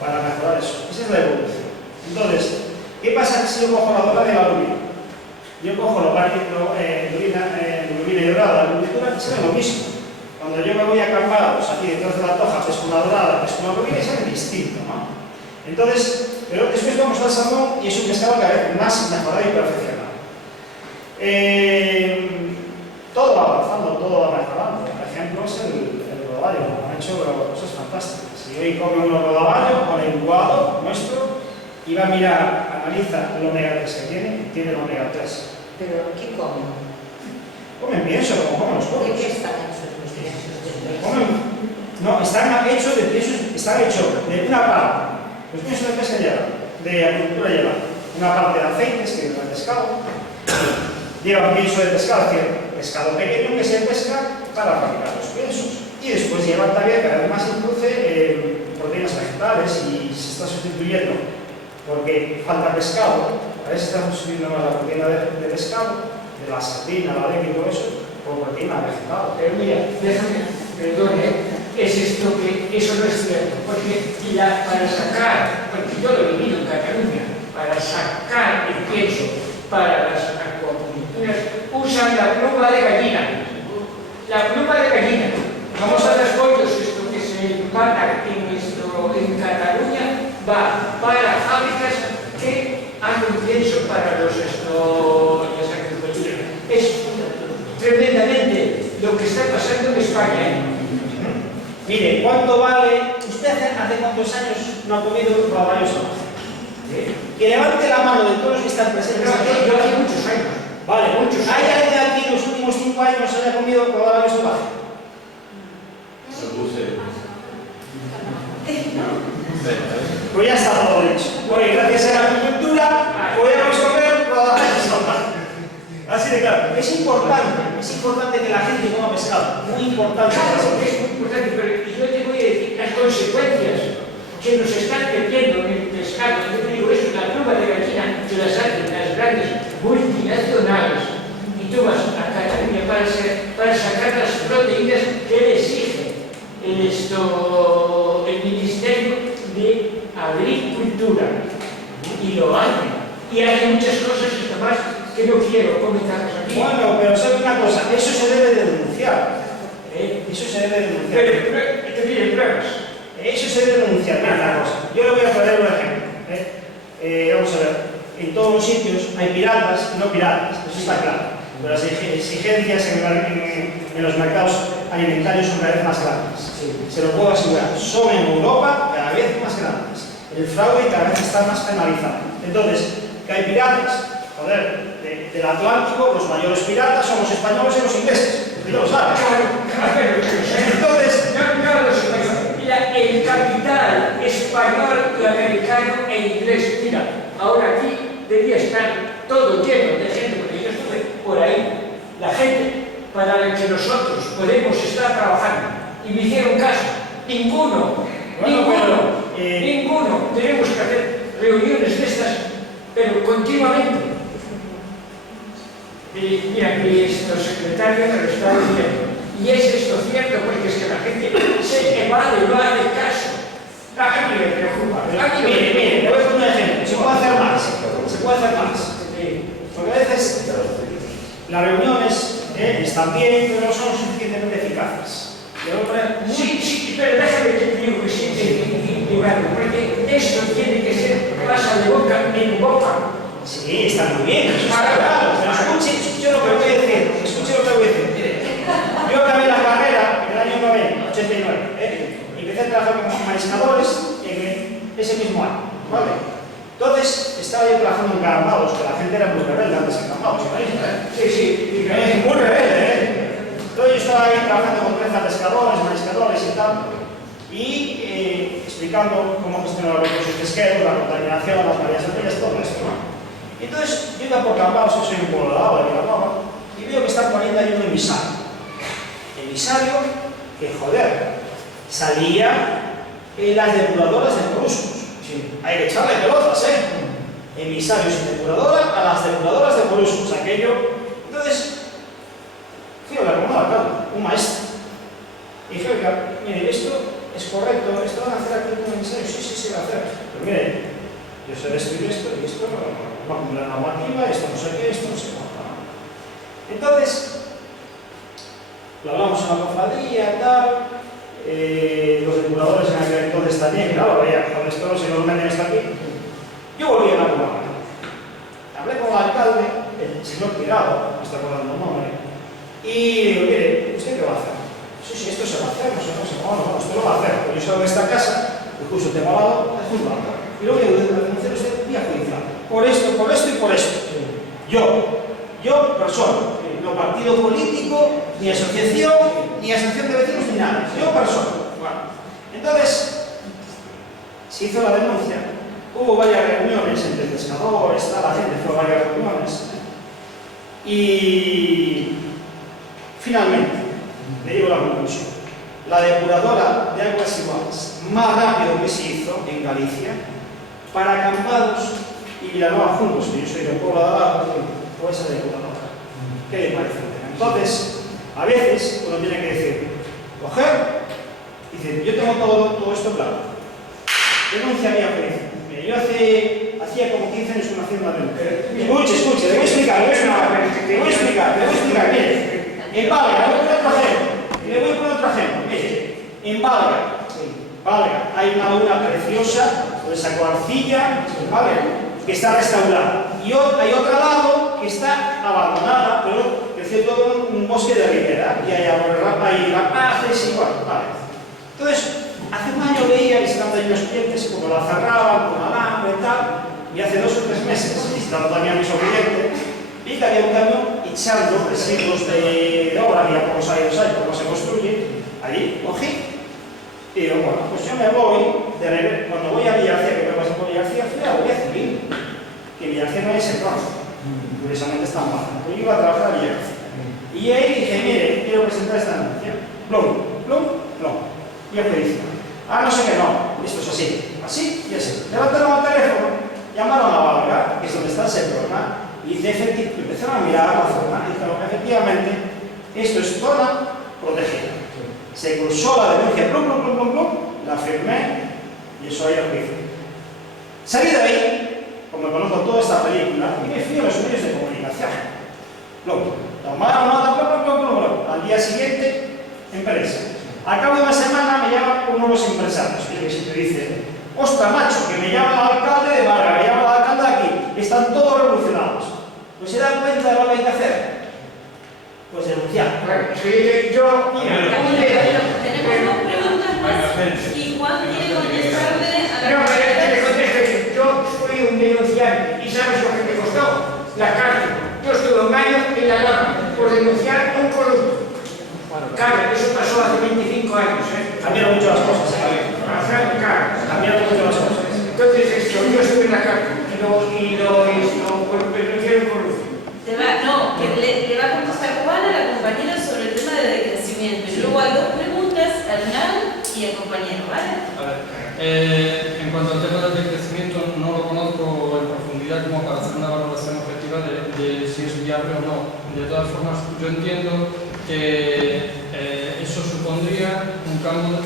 para mejorar eso. Esa es la evolución. Entonces, ¿qué pasa si yo cojo la dora de la lubina? Yo cojo lubina dorada, la lubitura, y sale lo mismo. Cuando yo me voy a acampados aquí detrás de la toja, pesco una dorada, pesco una lubina, y sale distinto, ¿no? Entonces, pero después vamos al salmón y es un pescado cada vez más mejorado y perfeccionado. Todo va avanzando, todo va mejorando. Por ejemplo, es el rodaballo. Han hecho cosas fantásticas. Si hoy come uno rodaballo con el guado nuestro, y va a mirar, analiza el omega 3 que tiene el omega 3. ¿Pero qué comen? Comen pienso, como comen los ¿De pollos. qué están hechos los piensos de pez? No, están hechos de piensos, están hechos de una parte. Los piensos de pesca de agricultura llevan una parte de aceites, que es el pescado, llevan pienso de pescado, es decir, pescado pequeño que se pesca para fabricar los piensos. Y después llevan también, cada vez más introduce proteínas vegetales y se está sustituyendo, porque falta pescado, a veces se está sustituyendo más la proteína de pescado, de la sardina, la leche y todo eso, por proteína vegetal. Pero mira, déjame, perdone, es esto que eso no es cierto, porque para sacar, porque yo lo he vivido en Cataluña, para sacar el pienso para las acuaculturas, usan la pluma de gallina. La pluma de gallina. Vamos a los pollos, esto que se mata en Cataluña, va para quemando incienso para los las agriculturas. Es tremendamente lo que está pasando en España, ¿eh? Mire, ¿cuánto vale? ¿Usted hace cuántos años no ha comido rodaballos salvajes? Que levante la mano de todos los que están presentes. Yo hace muchos años. Vale, muchos. ¿Hay alguien aquí en los últimos 5 años que haya comido rodaballos salvajes? Pues ya está todo dicho. Porque gracias a la agricultura podemos comer rodaballos salvajes. Así de claro. Es importante que la gente coma pescado. Muy importante. Claro, es muy importante, pero yo te voy a decir las consecuencias que nos están metiendo en el pescado. Yo te digo, es una pluma de gallina que las hacen las grandes multinacionales. Y tú vas a Cataluña para sacar las proteínas que le exige el Ministerio de Agricultura. Y lo hacen. Y hay muchas cosas más que no quiero comentarlas aquí. Bueno, pero ¿sabe una cosa? Eso se debe de denunciar. Eso se debe de denunciar. Pero te piden pruebas. Eso se debe denunciar. Mira una cosa. Yo le voy a poner un ejemplo. Vamos a ver. En todos los sitios hay piratas y no piratas. Eso está claro. Pero las exigencias en los mercados alimentarios son cada vez más grandes. Se lo puedo asegurar. Son en Europa cada vez más grandes. El fraude cada vez está más penalizado. Entonces, que hay piratas, joder, del Atlántico, los mayores piratas son los españoles y los ingleses. Usted lo sabe. Entonces, mira, el capital español y americano e inglés. Mira, ahora aquí debía estar todo lleno de gente, porque yo estuve por ahí. La gente para la que nosotros podemos estar trabajando. Y me hicieron caso. Ninguno. Tenemos que hacer reuniones de estas, pero continuamente. Mira, que nuestro secretario me lo está diciendo. Y es esto cierto, porque es que la gente se evade, no hace caso. La gente le preocupa. mire, le voy a poner un ejemplo. Se puede hacer más. Porque a veces las reuniones están bien, pero no son suficientemente eficaces. Sí, pero déjame que te digo que sí, porque esto tiene que ser pasa de boca en boca. Sí, está muy bien, eso está claro. Pero escuche lo que voy a decir. Mire, yo acabé la carrera en el año 89, y empecé a trabajar como mariscadores en ese mismo año, ¿vale? Entonces, estaba yo trabajando en Caramados, que la gente era muy rebelde antes en Caramados, Sí, muy rebelde, Entonces yo estaba ahí trabajando con 30 pescadores, mariscadores y tal, y explicando cómo gestionar los recursos pesqueros, la contaminación, las mareas altas, todo esto, ¿no? Y entonces yo iba por Caramados, yo soy un pueblo de agua, y veo que están poniendo ahí un emisario. Emisario que, joder, salía en las depuradoras de moluscos. Hay que echarle pelotas, Emisarios y depuradora a las depuradoras de moluscos, aquello. Entonces, fui a hablar con un alcalde, un maestro. Y dije, oiga, mire, esto es correcto, esto van a hacer aquí un emisario. Sí, se va a hacer. Pero mire, yo sé esto y esto no va a cumplir la normativa, esto no sé qué, esto no sé cuánto. Entonces, lo hablamos en la cofradía, tal. Los depuradores en aquel entonces también, claro, veía, con esto se nos meten esto aquí. Yo volví a la cofradía. Hablé con el alcalde, el señor Tirado, me está acordando el nombre, y digo, mire, ¿usted qué va a hacer? Sí, esto se va a hacer, no sé, no, esto lo va a hacer. Pero yo salgo de esta casa, el curso tengo al lado, es juzgado. Y luego digo, denunciar usted vía judicial. Por esto y por esto. Yo, persona. No partido político, ni asociación de vecinos, ni nada. Yo persona. Bueno, entonces, se hizo la denuncia, hubo varias reuniones entre pescadores, la gente fue a varias reuniones, y finalmente, le digo la conclusión, la depuradora de aguas iguales, más rápido que se hizo en Galicia, para acampados y Vilanova juntos, que yo soy del pueblo de Alaba, por esa depuradora. ¿Qué le parece? Entonces, a veces uno tiene que decir, coger, y decir, yo tengo todo esto claro. Denuncia mía juicio. Mire, yo hacía como 15 años que no hacía una denuncia. Escuche, le voy a explicar, mire. En Valga, le voy a poner otro ejemplo. Mire, en Valga, hay una laguna preciosa, donde sacó arcilla, ¿vale? que está restaurada. Y hay otro lado que está abandonada, pero creció todo un bosque de ribera, y hay rapaces y bueno, vale. Entonces, hace un año veía, visitando ahí los clientes, como la cerraban, con alambre y tal, y hace 2 o 3 meses, visitando también a mis clientes, vi que había un camión echando residuos de obra, había pocos años ahí, cómo se construye, allí, cogí, y digo, bueno, pues yo me voy, cuando voy a Villarcía, que me pasa por Villarcía, fui a la Guardia Civil, que Villarcía no es el bronce, curiosamente está mal, pues yo iba a trabajar a Villarcía. Y ahí dije, mire, quiero presentar esta denuncia, plum, y el juicio. Ah, no sé qué, no, esto es así y así. Levantaron el teléfono, llamaron a Valga, que es donde está el problema, y empezaron a mirar la zona y dijeron, efectivamente, esto es zona protegida. Se cursó la denuncia, plum, la firmé y eso ahí lo hice. Salí de ahí, como conozco toda esta película, y me fui a los medios de comunicación. Tomaron nota, al día siguiente, en prensa. Al cabo de una semana me llama uno de los empresarios, que si te dice, ostras macho, que me llama el alcalde de Málaga, me llama el alcalde de aquí, están todos revolucionados. Pues se dan cuenta de lo que hay que hacer. Pues denunciar. Bueno, sí, yo, mira, tenemos 2 preguntas más y Juan quiere contestarle a la no, pero te contesto, yo fui un denunciante y ¿sabes lo que me costó? La cárcel. Yo estuve un año en la cama por denunciar a un corrupto. Claro, eso pasó hace 25 años, Cambiaron mucho las cosas, cambiaron mucho las cosas. Entonces, yo estuve en la cárcel y lo hicieron corrupto. Le va a contestar Juan a la compañera sobre el tema del decrecimiento. Y luego hay 2 preguntas, Hernán y el compañero, ¿vale? A ver, en cuanto al tema del decrecimiento, no lo conozco en profundidad como para hacer una valoración objetiva de si es viable o no. De todas formas, yo entiendo que eso supondría un cambio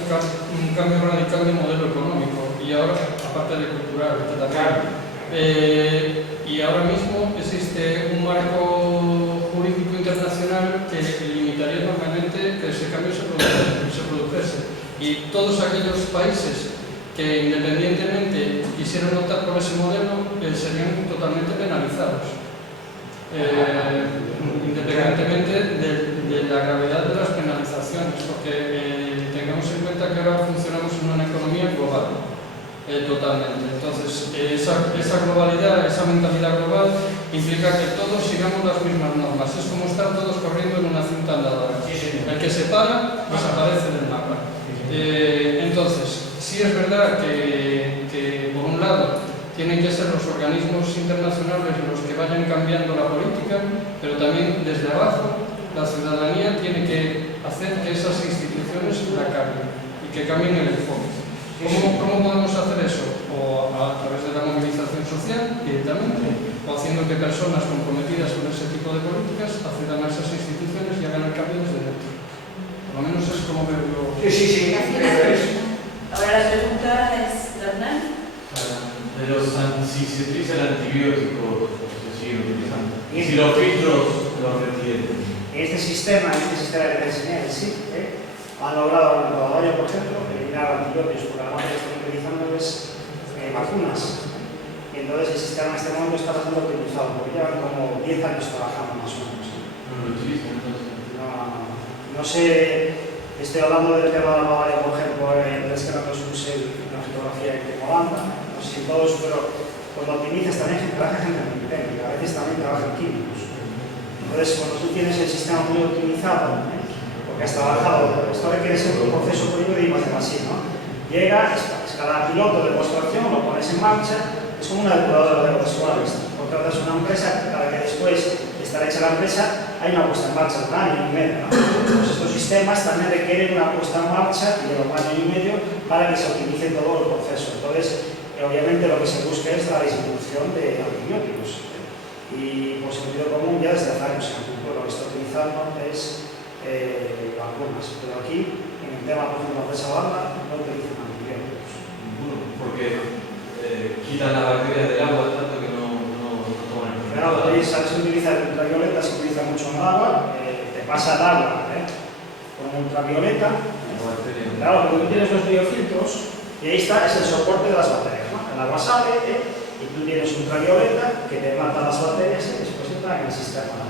radical de modelo económico y ahora, aparte de cultural, también. Y ahora mismo existe un marco jurídico internacional que limitaría normalmente que ese cambio se produjese. Y todos aquellos países que independientemente quisieran optar por ese modelo serían totalmente penalizados. Independientemente de la gravedad de las penalizaciones, porque tengamos en cuenta que ahora funcionamos en una economía global. Totalmente. Entonces, esa globalidad, esa mentalidad global implica que todos sigamos las mismas normas. Es como estar todos corriendo en una cinta andadora. El que se para, desaparece del mapa. Entonces, sí es verdad que por un lado, tienen que ser los organismos internacionales los que vayan cambiando la política, pero también desde abajo la ciudadanía tiene que hacer que esas instituciones la cambien y que cambien el enfoque. ¿Cómo podemos hacer eso? O a través de la movilización social directamente, o haciendo que personas comprometidas con ese tipo de políticas accedan a esas instituciones y hagan el cambio desde dentro. Por lo menos es como veo yo. Sí. Ahora la pregunta es, Hernán. Si se utiliza el antibiótico, se sigue utilizando. Y si los filtros los retienen. En este sistema de enseñanza, sí, han logrado en Guadalajara, por ejemplo, eliminar antibióticos, porque además lo que están utilizando es vacunas. Y entonces el sistema en este momento está bastante utilizado, porque llevan como 10 años trabajando más o menos. ¿No lo utilizan entonces? No sé, estoy hablando del tema de la Bavaria, por ejemplo, es que no os puse una fotografía en Holanda, no sé si todos, pero cuando optimizas también trabaja gente muy técnica, a veces también trabajan químicos. Entonces, cuando tú tienes el sistema muy optimizado, porque has trabajado, esto requiere ser un proceso periódico de así, ¿no? Llega, cada piloto de demostración lo pones en marcha, es como una depuradora de aguas suaves. Contratas una empresa, cada que después de estar hecha la empresa, hay una puesta en marcha de un año y medio, ¿no? Pues estos sistemas también requieren una puesta en marcha de un año y medio para que se optimice todo el proceso. Entonces, obviamente lo que se busca es la distribución de antibióticos. Y por sentido común ya desde hace años en el futuro lo que está utilizando es vacunas, pero aquí en el tema por ejemplo de la presa banda no utilizan antibióticos. Ninguno, porque quitan la bacteria del agua tanto que no toman el Claro, ahí sabes que utiliza el ultravioleta, se utiliza mucho en el agua, te pasa el agua con el ultravioleta. Claro, porque tú tienes los biofiltros y ahí está, es el soporte de las bacterias, ¿no? El agua sale, y tú tienes ultravioleta que te mata las bacterias y después entra en el sistema,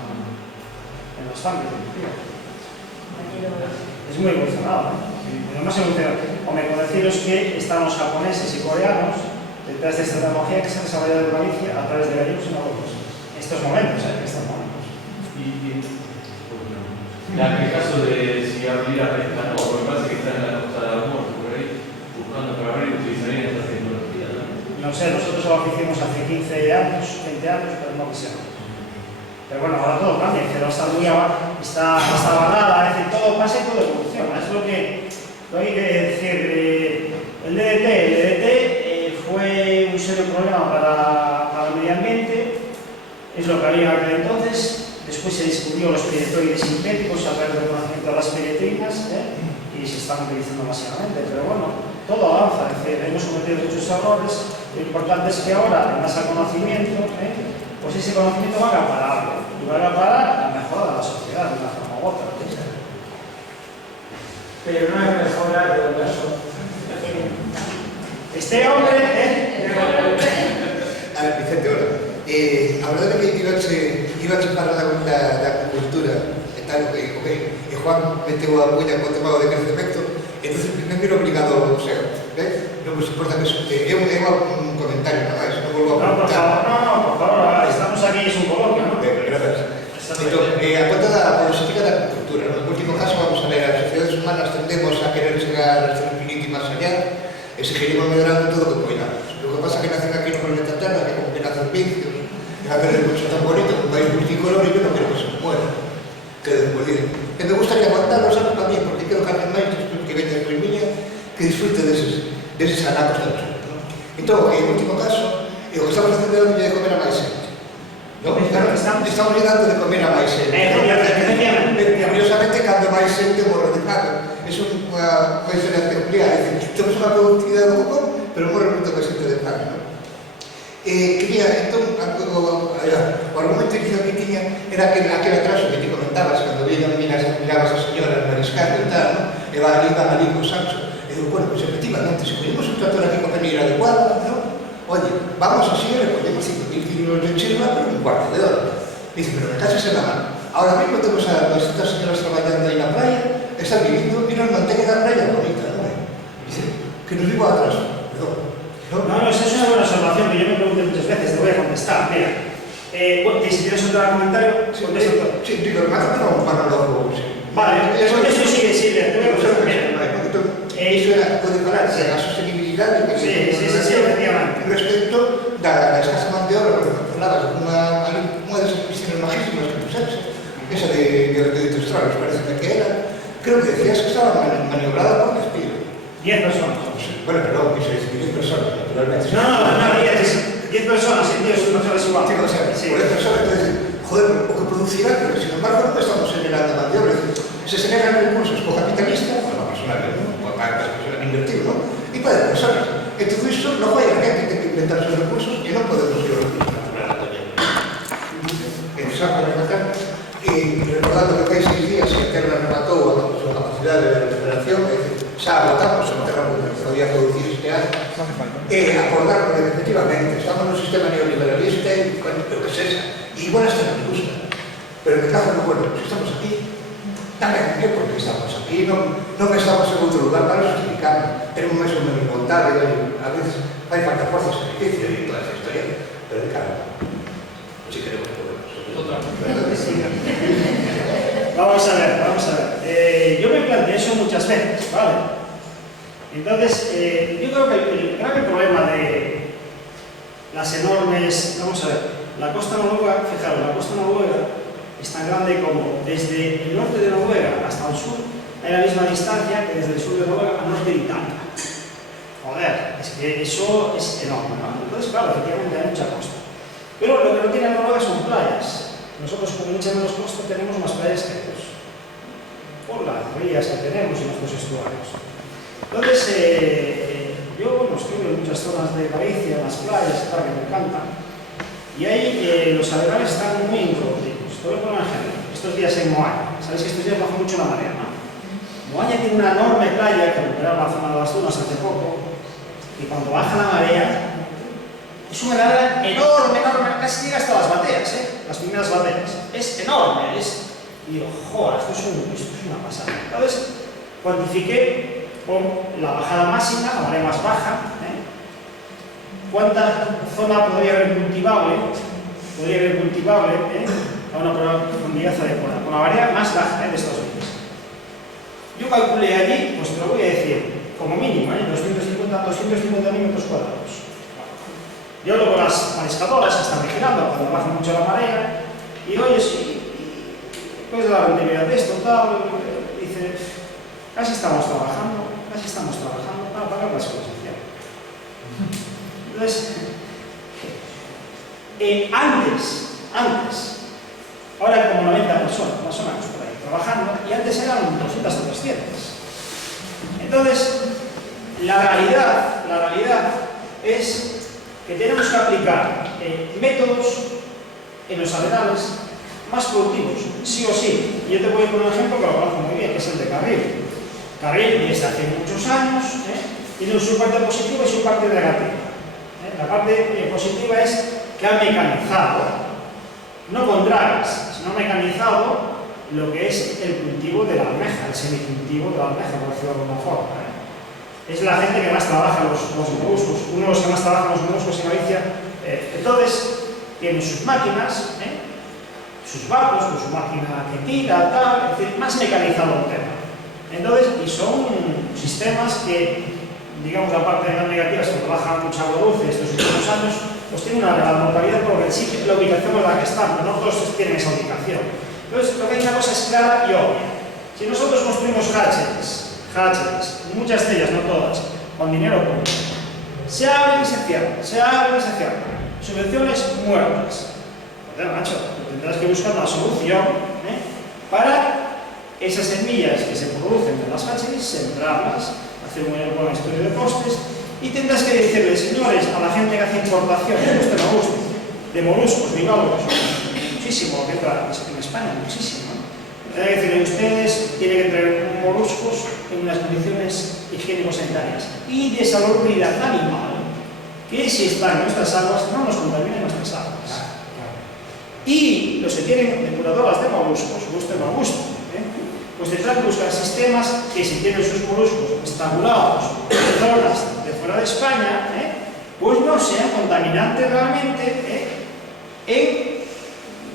en los tanques. Es muy evolucionado, ¿no? Además evolucionado. Hombre, con deciros que están los japoneses y coreanos detrás de esta tecnología que se ha desarrollado en Galicia a través de gallegos y noruegos. Estos momentos, estos momentos. ¿En qué caso de si abrir la pesca no? Porque parece que está en la costa de la muerte, por ahí, buscando para abrir, utilizarían esta tecnología, ¿no? No sé, nosotros lo hicimos hace 15 años, 20 años, pero no quisiéramos. Pero bueno, ahora todo cambia, pero está muy abajo, está avalada, es decir, todo pasa y todo evoluciona. Es lo que hay que decir. El DDT fue un serio problema para el medio ambiente, es lo que había en aquel entonces. Después se descubrió los piretoides sintéticos a través del conocimiento de las piretrinas y se están utilizando masivamente. Pero bueno, todo avanza, es decir, hemos cometido muchos errores. Lo importante es que ahora tengas el conocimiento, pues ese conocimiento va a acaparar y va a acaparar la mejora de la sociedad de una forma u otra. Pero no es mejorar de la sociedad. Este hombre, A ver, Vicente, hola. Hablando de que iba a falar da cultura e tal, e Juan meteu a puña con o tema do decrecemento, entón me viro obligado, o sea, non vos importa que é un comentario, non máis, non volvo a preguntar. por favor, estamos aquí, es un coloquio, ¿no? Gracias. Entón, a conta da política da cultura, no último caso, vamos a ver, as sociedades humanas tendemos a querer chegar ao infinito e máis allá, e seguiremos mellorando todo o que poidamos. O que pasa é que nacen aquí no planeta Terra, que como que nacen vicios, a ver el coche tan bonito, un país multicolor, y yo no quiero que se muera, que después digan. E me gustaría aguantarlo, ¿sabes? También, porque quiero que alguien máis que venga de Coimiña que disfrute deses anacos tan chulos, ¿no? Entón, en último caso, o que estamos facendo é de comer a máis xente, ¿no? Estamos llegando de comer a máis xente. Curiosamente, cando máis xente morre de fame. É unha historia peculiar, é dicir, temos unha productividade do cocón, pero morre moito máis xente de fame, ¿no? Quería, entón, o argumento inicial que tiña era aquel atraso que te comentabas cando mirabas a señora mariscando e tal, ¿no? E van ali con Sancho, e digo, bueno, pues efectivamente, se cogemos un tractor aquí con peneira adecuada, ¿no? Oye, vamos así e recogemos 5.000 kilos de chisma por un cuarto de hora. Dice, pero me cachas en la mano. Ahora mismo tenemos a estas señoras traballando aí na playa, están vivindo e nos mantén a playa bonita, ¿no? Dice, que nos vivo atrás, perdón. No, esa es una buena observación que yo me pregunté muchas veces, te voy a contestar. Mira, si tienes otro comentario, contesto. Sí, digo, mátame un monólogo. Vale, eso sí, te voy a contestar. Iso pode falarse da sostenibilidade que sí, efectivamente. Respecto da escasa man de obra, porque falabas unha das piscinas majísimas que pusese, esa de Testrales, parece que era, creo que decías que estaba maniobrada por despido. 10 personas. Bueno, perdón, que se dice 10 personas, naturalmente. No, 10 personas, 10 personas igual. O sea, por 10 personas, entonces, joder, o que producirá, pero sin embargo no estamos generando man de obra. Se generan recursos por capitalista, para la persona, ¿no? Para las personas invertir, ¿no? Y para las personas. Entonces, eso no hay gente que tiene que inventar esos recursos y no podemos ir a los recursos naturales también. Exacto, y recordando que hay 6 días que a Terra rematou a súa capacidade de recuperación, é dicir, xa agotamos a Terra que podía producir este ano, e acordarnos que efectivamente estamos no sistema neoliberalista e o que sexa, e igual hasta nos gusta, pero en caso, bueno, si estamos aquí, tamén é porque estamos aquí, non estamos en outro lugar para justificar, tenemos máis ou menos vontade, a veces fai falta forza, sacrificio e toda esa historia, pero de cara, si queremos podemos. Vamos a ver. Yo me planteé eso muchas veces, ¿vale? Entonces, yo creo que el grave problema de las enormes... Vamos a ver, la costa noruega, fijaros, la costa noruega es tan grande como desde el norte de Noruega hasta el sur, hay la misma distancia que desde el sur de Noruega al norte de Italia. Joder, es que eso es enorme, ¿no? Entonces, claro, efectivamente hay mucha costa. Pero lo que no tiene Noruega son playas. Nosotros, con mucha menos costa, tenemos más playas que ellos, por las rías que tenemos en nuestros estuarios. Entonces, yo estuve en muchas zonas de Galicia, en las playas, que me encantan, y ahí los arenales están muy introducidos. Te voy a poner un ejemplo. Estos días en Moaña, sabéis que estos días baja mucho la marea, ¿no? Moaña tiene una enorme playa que recuperaron la zona de las dunas hace poco, y cuando baja la marea, Es una heladera enorme, enorme, casi llega hasta las bateas, las primeras bateas. Es enorme, y digo, joder, esto es una pasada. Entonces, cuantifiqué con la bajada máxima, la marea más baja, cuánta zona podría haber cultivable, a una profundidad adecuada, con la marea más baja de estos vídeos. Yo calculé allí, pues te lo voy a decir, como mínimo, 250 milímetros cuadrados. Yo luego las mariscadoras están vigilando cuando baja mucho la marea y oye, sí, pues la rentabilidad de esto, tal, dice, casi estamos trabajando para pagar las cosas. Entonces, antes, ahora hay como 90 personas, más o menos, por ahí, trabajando, y antes eran 200 o 300. Entonces, la realidad es que tenemos que aplicar métodos en los arenales más productivos, sí o sí. Yo te voy a poner un ejemplo que lo conozco muy bien, que es el de Carril. Carril, desde hace muchos años, tiene su parte positiva y su parte negativa. La parte positiva es que ha mecanizado, no con dragas, sino mecanizado lo que es el cultivo de la almeja, el semicultivo de la almeja, por decirlo de alguna forma. Es la gente que más trabaja los moluscos, uno de los que más trabaja los moluscos en Galicia. Entonces, tienen sus máquinas, sus barcos, con su máquina que tira, tal, es decir, más mecanizado el tema. Entonces, y son sistemas que, digamos, la parte negativa es que trabajan mucho agua dulce estos últimos años, pues tienen una gran mortalidad porque sí la ubicación es la que están, pero no todos tienen esa ubicación. Entonces, lo que hay una cosa es clara y obvia. Si nosotros construimos hatcheries, muchas de ellas, no todas, con dinero público, se abren y se cierran, subvenciones muertas. Joder, macho, tendrás que buscar una solución para esas semillas que se producen de las hatcheries, sembrarlas, hacer un buen estudio de costes, y tendrás que decirle, señores, a la gente que hace importaciones, de moluscos, bivalvos, muchísimo lo que entra en España, muchísimo. Es decir, ustedes tienen que traer moluscos en unas condiciones higiénico-sanitarias y de salubridad animal, que si están en nuestras aguas, no nos contaminen nuestras aguas. Y los que tienen depuradoras de moluscos, guste o no guste, pues tendrán que buscar sistemas que si tienen sus moluscos estabulados en zonas de fuera de España, pues no sean contaminantes realmente en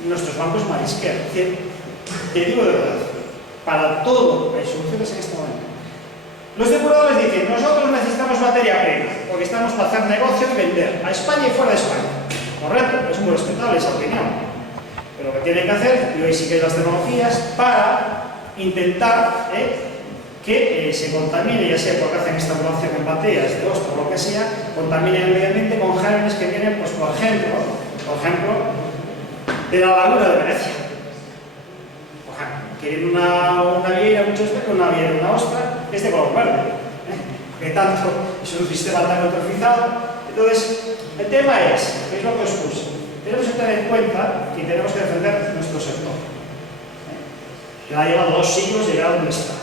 nuestros bancos marisqueros. Es decir, te digo de verdad, para todo hay soluciones en este momento. Los depuradores dicen, nosotros necesitamos materia prima, porque estamos para hacer negocio y vender a España y fuera de España. Correcto, es muy respetable esa opinión. Pero lo que tienen que hacer, y hoy sí que hay las tecnologías, para intentar que se contamine, ya sea porque hacen estabulación en bateas, de ostra o lo que sea, contamine el medio ambiente con gérmenes que vienen, pues por ejemplo, de la laguna de Venecia. Quieren una vieira, muchos veces una vieira, una ostra, es de color verde, que tanto es un sistema tan eutrofizado. Entonces, el tema es lo que os puse, tenemos que tener en cuenta que tenemos que defender nuestro sector, que ha llevado 2 siglos llegar a donde está.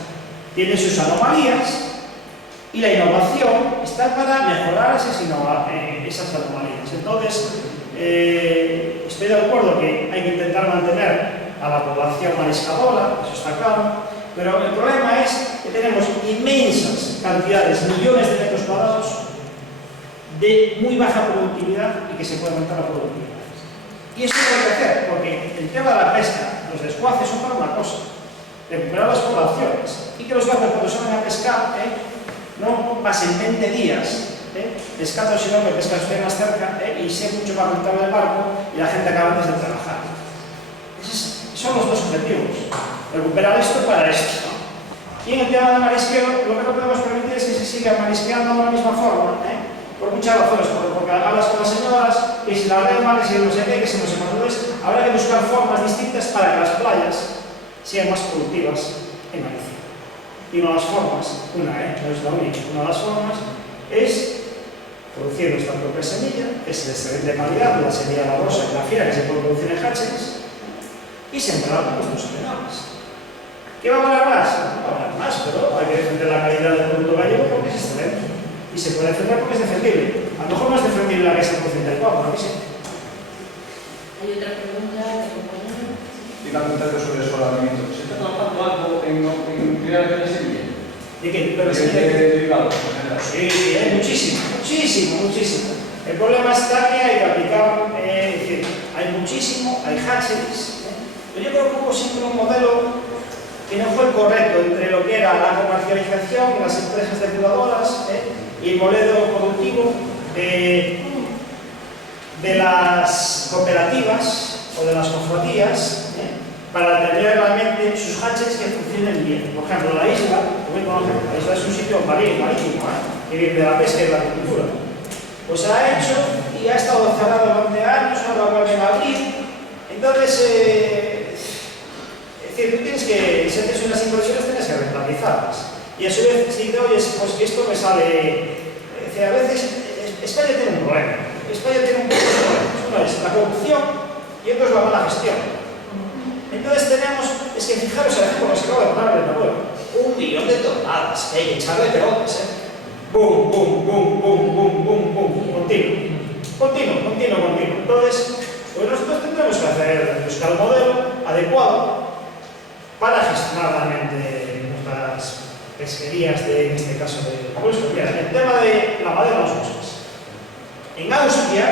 Tiene sus anomalías y la innovación está para mejorar esas anomalías. Entonces, estoy de acuerdo que hay que intentar mantener a la población mariscadora, eso está claro, pero el problema es que tenemos inmensas cantidades, millones de metros cuadrados de muy baja productividad y que se puede aumentar la productividad. Y eso lo hay que hacer, porque el tema de la pesca, los desguaces son para una cosa, recuperar las poblaciones y que los barcos cuando salen a pescar no pasen 20 días pescando, sino que pescan usted más cerca y sea mucho más rentable el barco y la gente acaba antes de trabajar. Son los dos objetivos, recuperar esto para esto. Y en el tema del marisqueo, lo que no podemos permitir es que se siga marisqueando de la misma forma, por muchas razones, porque hablas con las señoras, que si la red mal, si no sé qué, que si no sé cuánto es, habrá que buscar formas distintas para que las playas sean más productivas en Galicia. Y una de las formas, no es la única, una de las formas es producir nuestra propia semilla, que es de excelente calidad, la semilla labrosa y la fina que se puede producir en hatcheries, y sembrar nuestros arenales. ¿Qué va a valer más? No va a valer más, pero hay que defender la calidad del producto gallego porque es excelente. Y se puede defender porque es defendible. a lo mejor no es defendible la mesa por 34, ¿no? Sí. Hay otra pregunta de compañero. Y una pregunta sobre el solamente. ¿Se está trabajando algo en crear el semilla? ¿De qué? De derivados, en general. Sí, hay muchísimo. El problema está que hay que aplicar, es decir, hay muchísimo, hay hatcheries. Pero yo creo que hubo siempre un modelo que no fue el correcto entre lo que era la comercialización, las empresas depuradoras y el modelo productivo de las cooperativas o de las cofradías para tener realmente sus hatcheries que funcionen bien. Por ejemplo, la isla, la isla es un sitio marítimo, que vive de la pesca y de la agricultura. Pues se ha hecho y ha estado cerrado durante años, ahora vuelven a abrir. Entonces, es decir, tú tienes que, si haces unas inversiones, tienes que rentabilizarlas. Y a su vez, si te oyes, pues que esto me sale. Es decir, a veces España tiene un problema. España tiene un problema. Uno es la corrupción y otro es la mala gestión. Entonces tenemos, es que fijaros el ejemplo que se acaba de poner en el pueblo. 1 millón de toneladas que hay que echarle pelotas, Boom, boom, boom, boom, boom, boom, boom, continuo. Entonces, pues nosotros tendremos que buscar un modelo adecuado para gestionar realmente nuestras pesquerías en este caso de Austria. Mira, el tema de la madera de las moscas. En Austria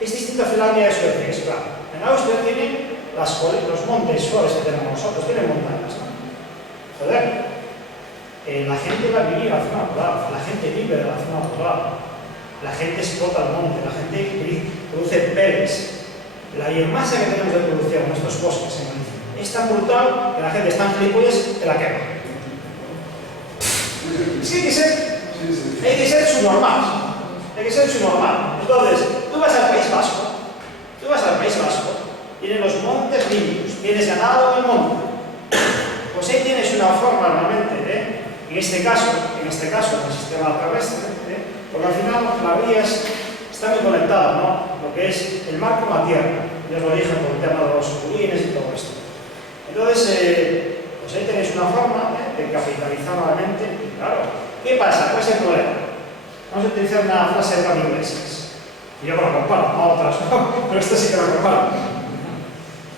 es distinto a Finlandia y a Suecia, es claro. En Austria tienen los montes suaves que tenemos nosotros, tienen montañas, ¿no? Joder. La gente va a vivir a la zona rural, la gente vive de la zona rural, la gente explota el monte, la gente produce peles. La biomasa que tenemos de producción en estos bosques es tan brutal que la gente es tan gilipollas que la quema. Es que hay que ser subnormal. Entonces, tú vas al País Vasco, tienes los montes limpios, tienes ganado en el monte. Pues ahí tienes una forma realmente, en este caso, en el sistema terrestre, porque al final las vías están muy conectadas, ¿no? Lo que es el mar con la tierra. Ya os lo dije por el tema de los purines y todo esto. Entonces, pues ahí tenéis una forma de capitalizar realmente. Y claro, ¿qué pasa? ¿Cuál es el problema? Vamos a utilizar una frase de Pablo Iglesias. Y yo me lo comparo, no otras, pero esto sí que lo comparo.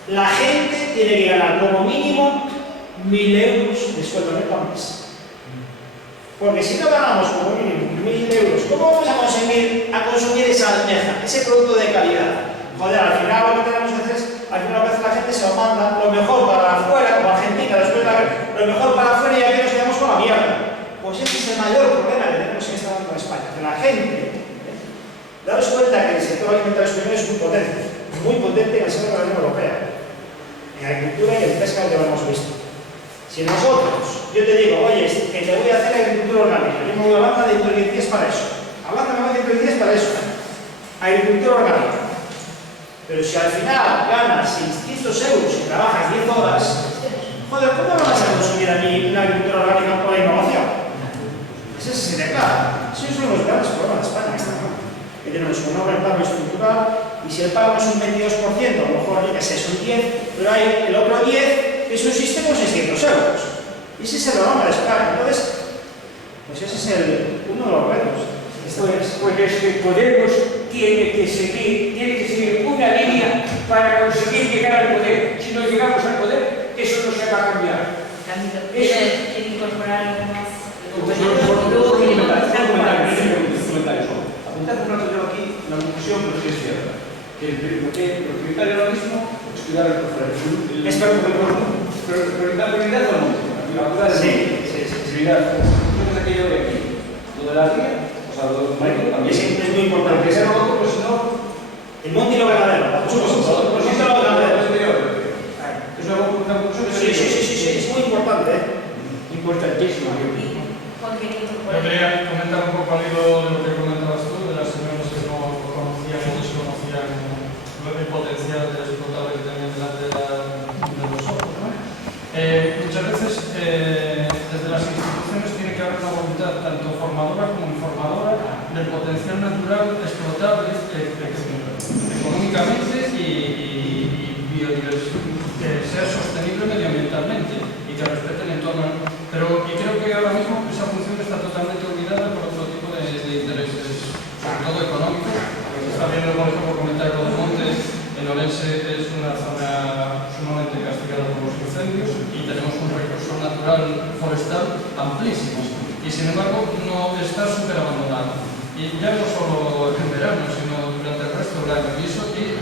La gente tiene que ganar como mínimo 1.000 euros de sueldo neto al mes. Porque si no ganamos como mínimo 1.000 euros, ¿cómo vamos a consumir esa almeja, ese producto de calidad? Joder, al final lo que tenemos que hacer es, al final a veces la gente se lo manda lo mejor para afuera, como Argentina, después lo mejor para afuera y aquí nos quedamos con la mierda. Pues ese es el mayor problema que tenemos en este momento en España, que la gente, daros cuenta que el sector alimentario español es muy potente en el sector de la Unión Europea, en agricultura y en pesca, que lo hemos visto. Si nosotros, yo te digo, oye, que te voy a hacer agricultura orgánica, yo me voy a Holanda dentro de 10 días para eso. Holanda me voy dentro de 10 días para eso. Agricultura orgánica. Pero si al final ganas 600 euros y trabajas 10 horas, joder, ¿cómo me vas a consumir a mí una agricultura orgánica por la innovación? Ese es el claro. Esos son los grandes problemas de España, que tenemos un enorme paro estructural y si el paro no es un 22%, a lo mejor yo que sé, es un 10, pero hay el otro 10 que subsiste con 600 euros. Y ese es el problema de España. Entonces, pues ese es uno de los retos. Pues Podemos tiene que seguir una línea para conseguir llegar al poder. Si no llegamos al poder, eso no se va a cambiar. ¿Quiere incorporar algo más? Apuntar un rato yo aquí la conclusión, pero sí es cierta. Que lo prioritario ahora mismo es cuidar el profesor. Prioridad con el monte. Sí. Prioridad. Entonces aquello de aquí. Lo de la ría, o sea, lo del marino también. Es muy importante. Porque si no, pues no. El monte y lo ganadero. Es una conclusión que Sí, es muy importante. Importantísimo. Yo quería comentar un poco al hilo de lo que comentabas tú, de las señoras que no conocían o desconocían el potencial de explotable que tenían delante de los ojos, ¿no? Muchas veces desde las instituciones tiene que haber una voluntad tanto formadora como informadora del potencial natural explotable económicamente y ser sostenible medioambientalmente y que respete el entorno. Pero yo creo que ahora mismo esa función está totalmente olvidada por otro tipo de intereses, sobre tenemos un recurso natural forestal amplísimo y sin embargo no está súper abandonado. Y ya no solo en verano, sino durante el resto del año. Y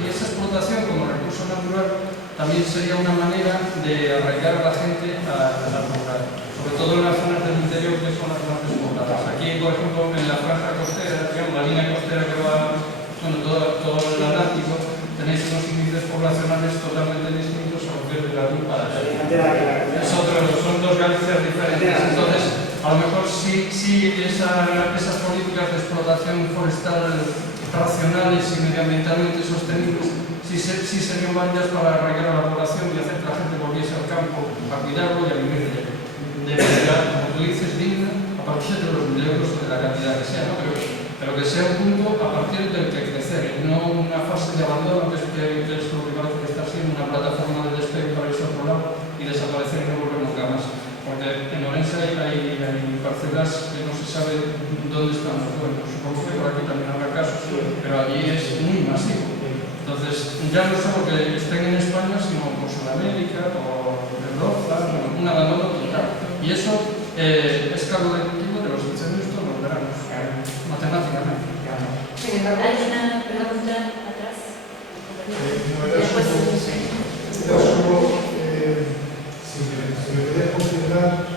esa explotación como recurso natural también sería una manera de arraigar a la gente al rural, sobre todo en las zonas del interior que son las más despobladas. Aquí, por ejemplo, en la franja costera, digamos, la línea costera que va, bueno, todo el Atlántico, tenéis unos índices poblacionales totalmente distintos a lo que es de la Luna para allá. Son dos Galicias diferentes. Entonces, a lo mejor sí esas políticas de explotación forestal racionales y medioambientalmente sostenibles sí serían válidas para arraigar a la población y hacer que la gente volviese al campo a cuidarlo y a vivir de manera, como tú dices, digna, a partir de los 1.000 euros o de la cantidad que sea, ¿no? Pero que sea un punto a partir del que crecer y no una fase de abandono que es lo que parece que está siendo una plataforma de despegue para irse a otro lado y desaparecer y no volver nunca más. Porque en Orense hay parcelas que no se sabe dónde están los dueños. Supongo que por aquí también habrá casos, pero allí es muy masivo. Entonces, ya no solo que estén en España, sino por Sudamérica, por Europa, un abandono total. Y eso es caldo de cultivo de los incendios todos los veranos, matemáticamente. ¿Hay una pregunta atrás? Después era solo, si me podía confirmar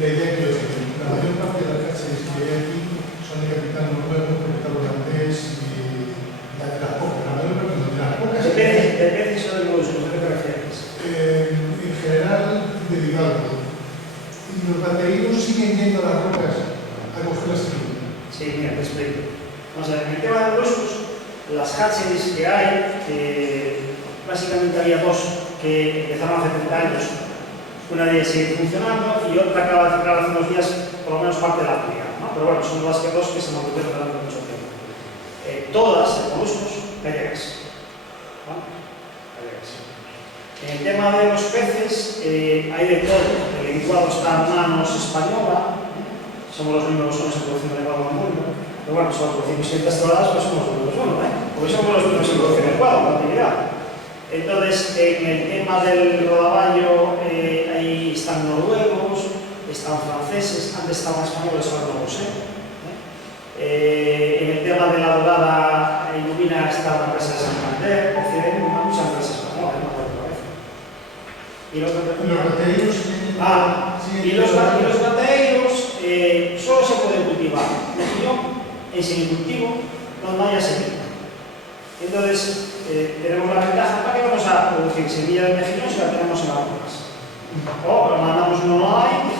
la idea que la mayor parte de las cárceles que hay aquí son de capital noruego, capital holandés y las pocas, la mayor parte de las pocas. Depende solo de los que te refieres. En general, dedicado. Y los bateríos siguen yendo a las rocas a coger las tribunas. Sí, mira, te explico. Vamos a ver, en el tema de huesos, las hatcheries que hay, básicamente había dos que empezaron hace 30 años. Una de ellas sigue funcionando y otra acaba de cerrar hace unos días, por lo menos parte de la actividad, ¿no? Pero bueno, son las que dos que se mantuvieron durante mucho tiempo. Todas de moluscos gallegas. ¿No? Gallegas. En el tema de los peces, hay de todo. El linguado está en manos española, somos los números unos en producción de linguado del mundo. Pero bueno, son por 100 toneladas, pues somos los números uno, porque somos los números en producción de linguado, en la actividad. Entonces, en el tema del rodaballo, ahí están noruegos, están franceses, antes estaban españoles, ahora no lo sé. En el tema de la dorada ilumina está la empresa de Santander, es decir, hay muchas empresas españolas, no por la vez. Y los bateríos, y los bateríos solo se pueden cultivar mejillón en semicultivo donde haya semilla. Entonces, tenemos la ventaja para que vamos a producir semilla de mejillón si la tenemos en las rocas. O la mandamos un online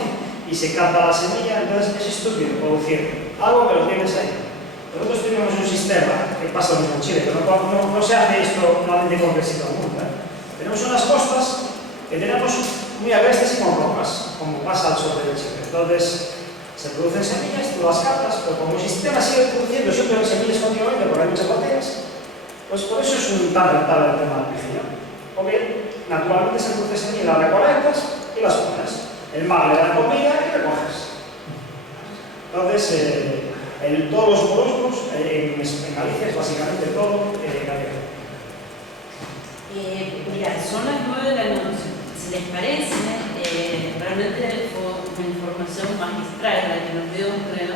y se capta la semilla, entonces es estúpido producir algo que lo tienes ahí. Nosotros tenemos un sistema que pasa lo mismo en Chile, pero no se hace esto normalmente con casi todo el mundo. Tenemos unas costas que tenemos muy agrestes y con rocas, como pasa al sur de Chile. Entonces, se producen semillas, tú las captas, pero como el sistema sigue produciendo siempre semillas continuamente porque hay muchas bacterias, pues por eso es un tan rentable el tema del mejillón. O bien, naturalmente se produce semillas, las recolectas y las pones. El mar le da comida y recoges. Entonces, todos los moluscos en Galicia es básicamente todo gallego. Mira, son las 9 de la noche. Si les parece, realmente fue una información magistral la que nos dio, creo.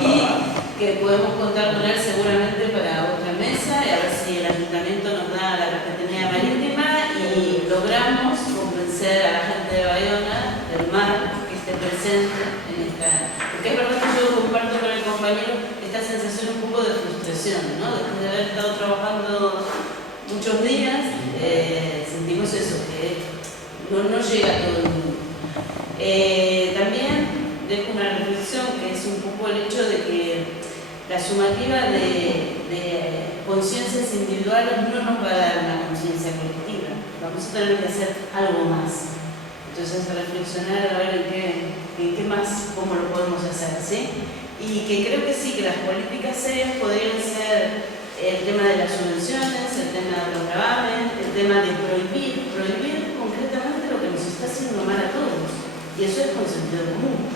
Y que podemos contar con él seguramente para otra mesa y a ver si el ayuntamiento nos da la capitanía marítima y logramos convencer a la gente de Bayona, del mar, que esté presente en esta. Porque es verdad que yo comparto con el compañero esta sensación un poco de frustración, ¿no? Después de haber estado trabajando muchos días, sentimos eso, que no llega a todo el mundo. También dejo una reflexión que es un poco el hecho de que la sumativa de conciencias individuales no nos va a dar una conciencia colectiva. Vamos a tener que hacer algo más. Entonces, reflexionar a ver en qué más, cómo lo podemos hacer, ¿sí? Y que creo que sí, que las políticas serias podrían ser el tema de las subvenciones, el tema de los gravamen, el tema de prohibir concretamente lo que nos está haciendo mal a todos. Y eso es con sentido común.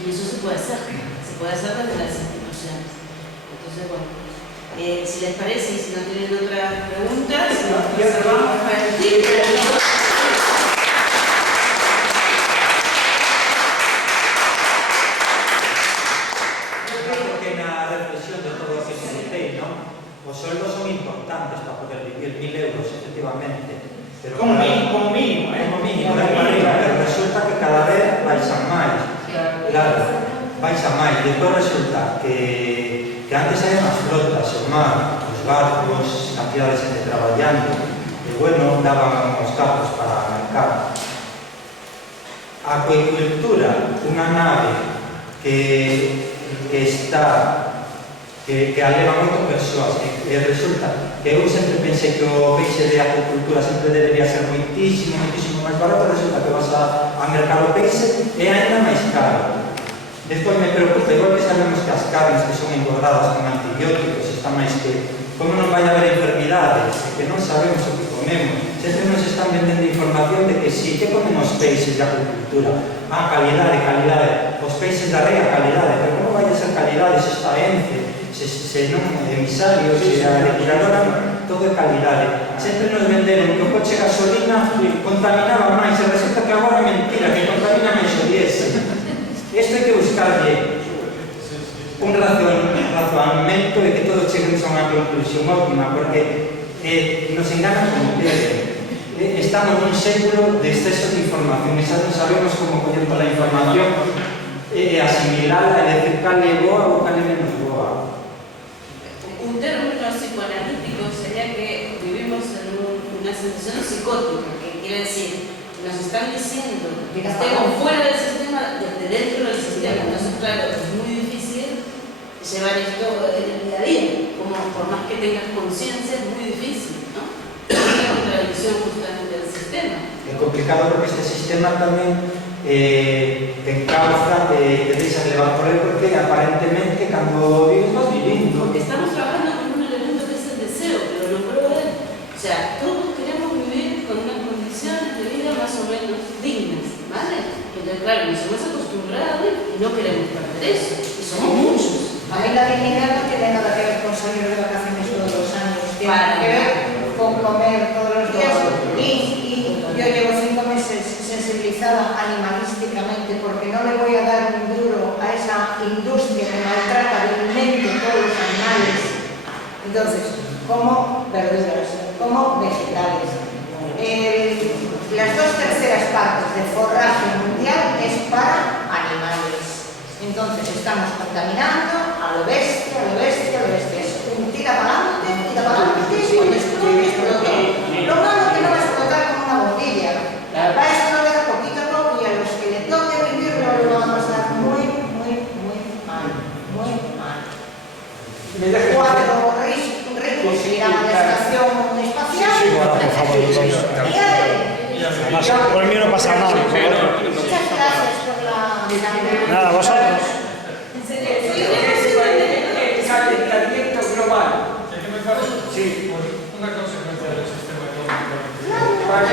Y eso se puede hacer desde las instituciones. Entonces, bueno, si les parece y si no tienen otras preguntas, vamos a partir. despois resulta que antes había máis flotas, o mar, os barcos, cantidades de xente traballando, e bueno, daban os carros para mercar. A acuicultura, unha nave que aleva moito persoas, e resulta que eu sempre pensei que o peixe de acuicultura sempre debería ser moitísimo máis barato, resulta que vas a mercar o peixe e ainda máis caro. Despois me preocupa, igual que sabemos que as carnes que son engordadas con antibióticos están máis que... Como non vai haber enfermidades, que non sabemos o que comemos. Sempre nos están vendendo información de que sí, que comen os peixes de acuicultura. Calidade. Os peixes da ría, calidade. Pero como vai a ser calidade se está ence, se non emisarios, se a depuradora, todo é calidade. Sempre nos venderon que o coche gasolina contaminaba máis, e resulta que agora é mentira, que contamina máis o diésel. Isto hai que buscarlle un razonamento de que todos cheguemos a unha conclusión óptima, porque nos enganan como queren. Estamos nun século de exceso de información, e xa non sabemos como coller toda a información e asimilala e decir cal é boa ou cal é menos boa. Un término psicoanalítico sería que vivimos en una sensación psicótica, que quiere decir, nos están diciendo que estemos fuera del sistema, desde dentro del sistema. Entonces, claro, es muy difícil llevar esto en el día a día, como por más que tengas conciencia, es muy difícil, ¿no? Es una contradicción justamente del sistema. É complicado porque este sistema tamén encauza, te deixas levar por él, porque aparentemente cando vives vas vivindo. Porque estamos trabajando con un elemento que es el deseo, pero lo prueba él. O sea, todos queremos vivir con unas condiciones de vida más o menos dignas, ¿vale? Entonces, claro, nos hemos acostumbrado y no queremos perder eso, y somos muchos. A mí la dignidad no tiene nada que ver con salir de vacaciones todos los años, tiene que ver con comer todos los días, y yo llevo 5 meses sensibilizada animalísticamente porque no le voy a dar un duro a esa industria que maltrata vilmente todos los animales. Entonces, como verduras, como vegetales. Las 2/3 partes de forraje mundial es para animales. Entonces estamos contaminando a lo bestia, a lo bestia, a lo bestia. Es un tira para adelante, explote. Lo malo que no va a explotar como una bombilla. Va a explotar poquito a poco y a los que le toque vivirlo lo van a pasar muy mal. Muy mal. Cuando ricos irán a la estación espacial. Sí, bueno, por favor, por mí no pasa nada. Muchas gracias por la... Nada, vosotros. El calentamiento global. Sí, una consecuencia del sistema económico. Para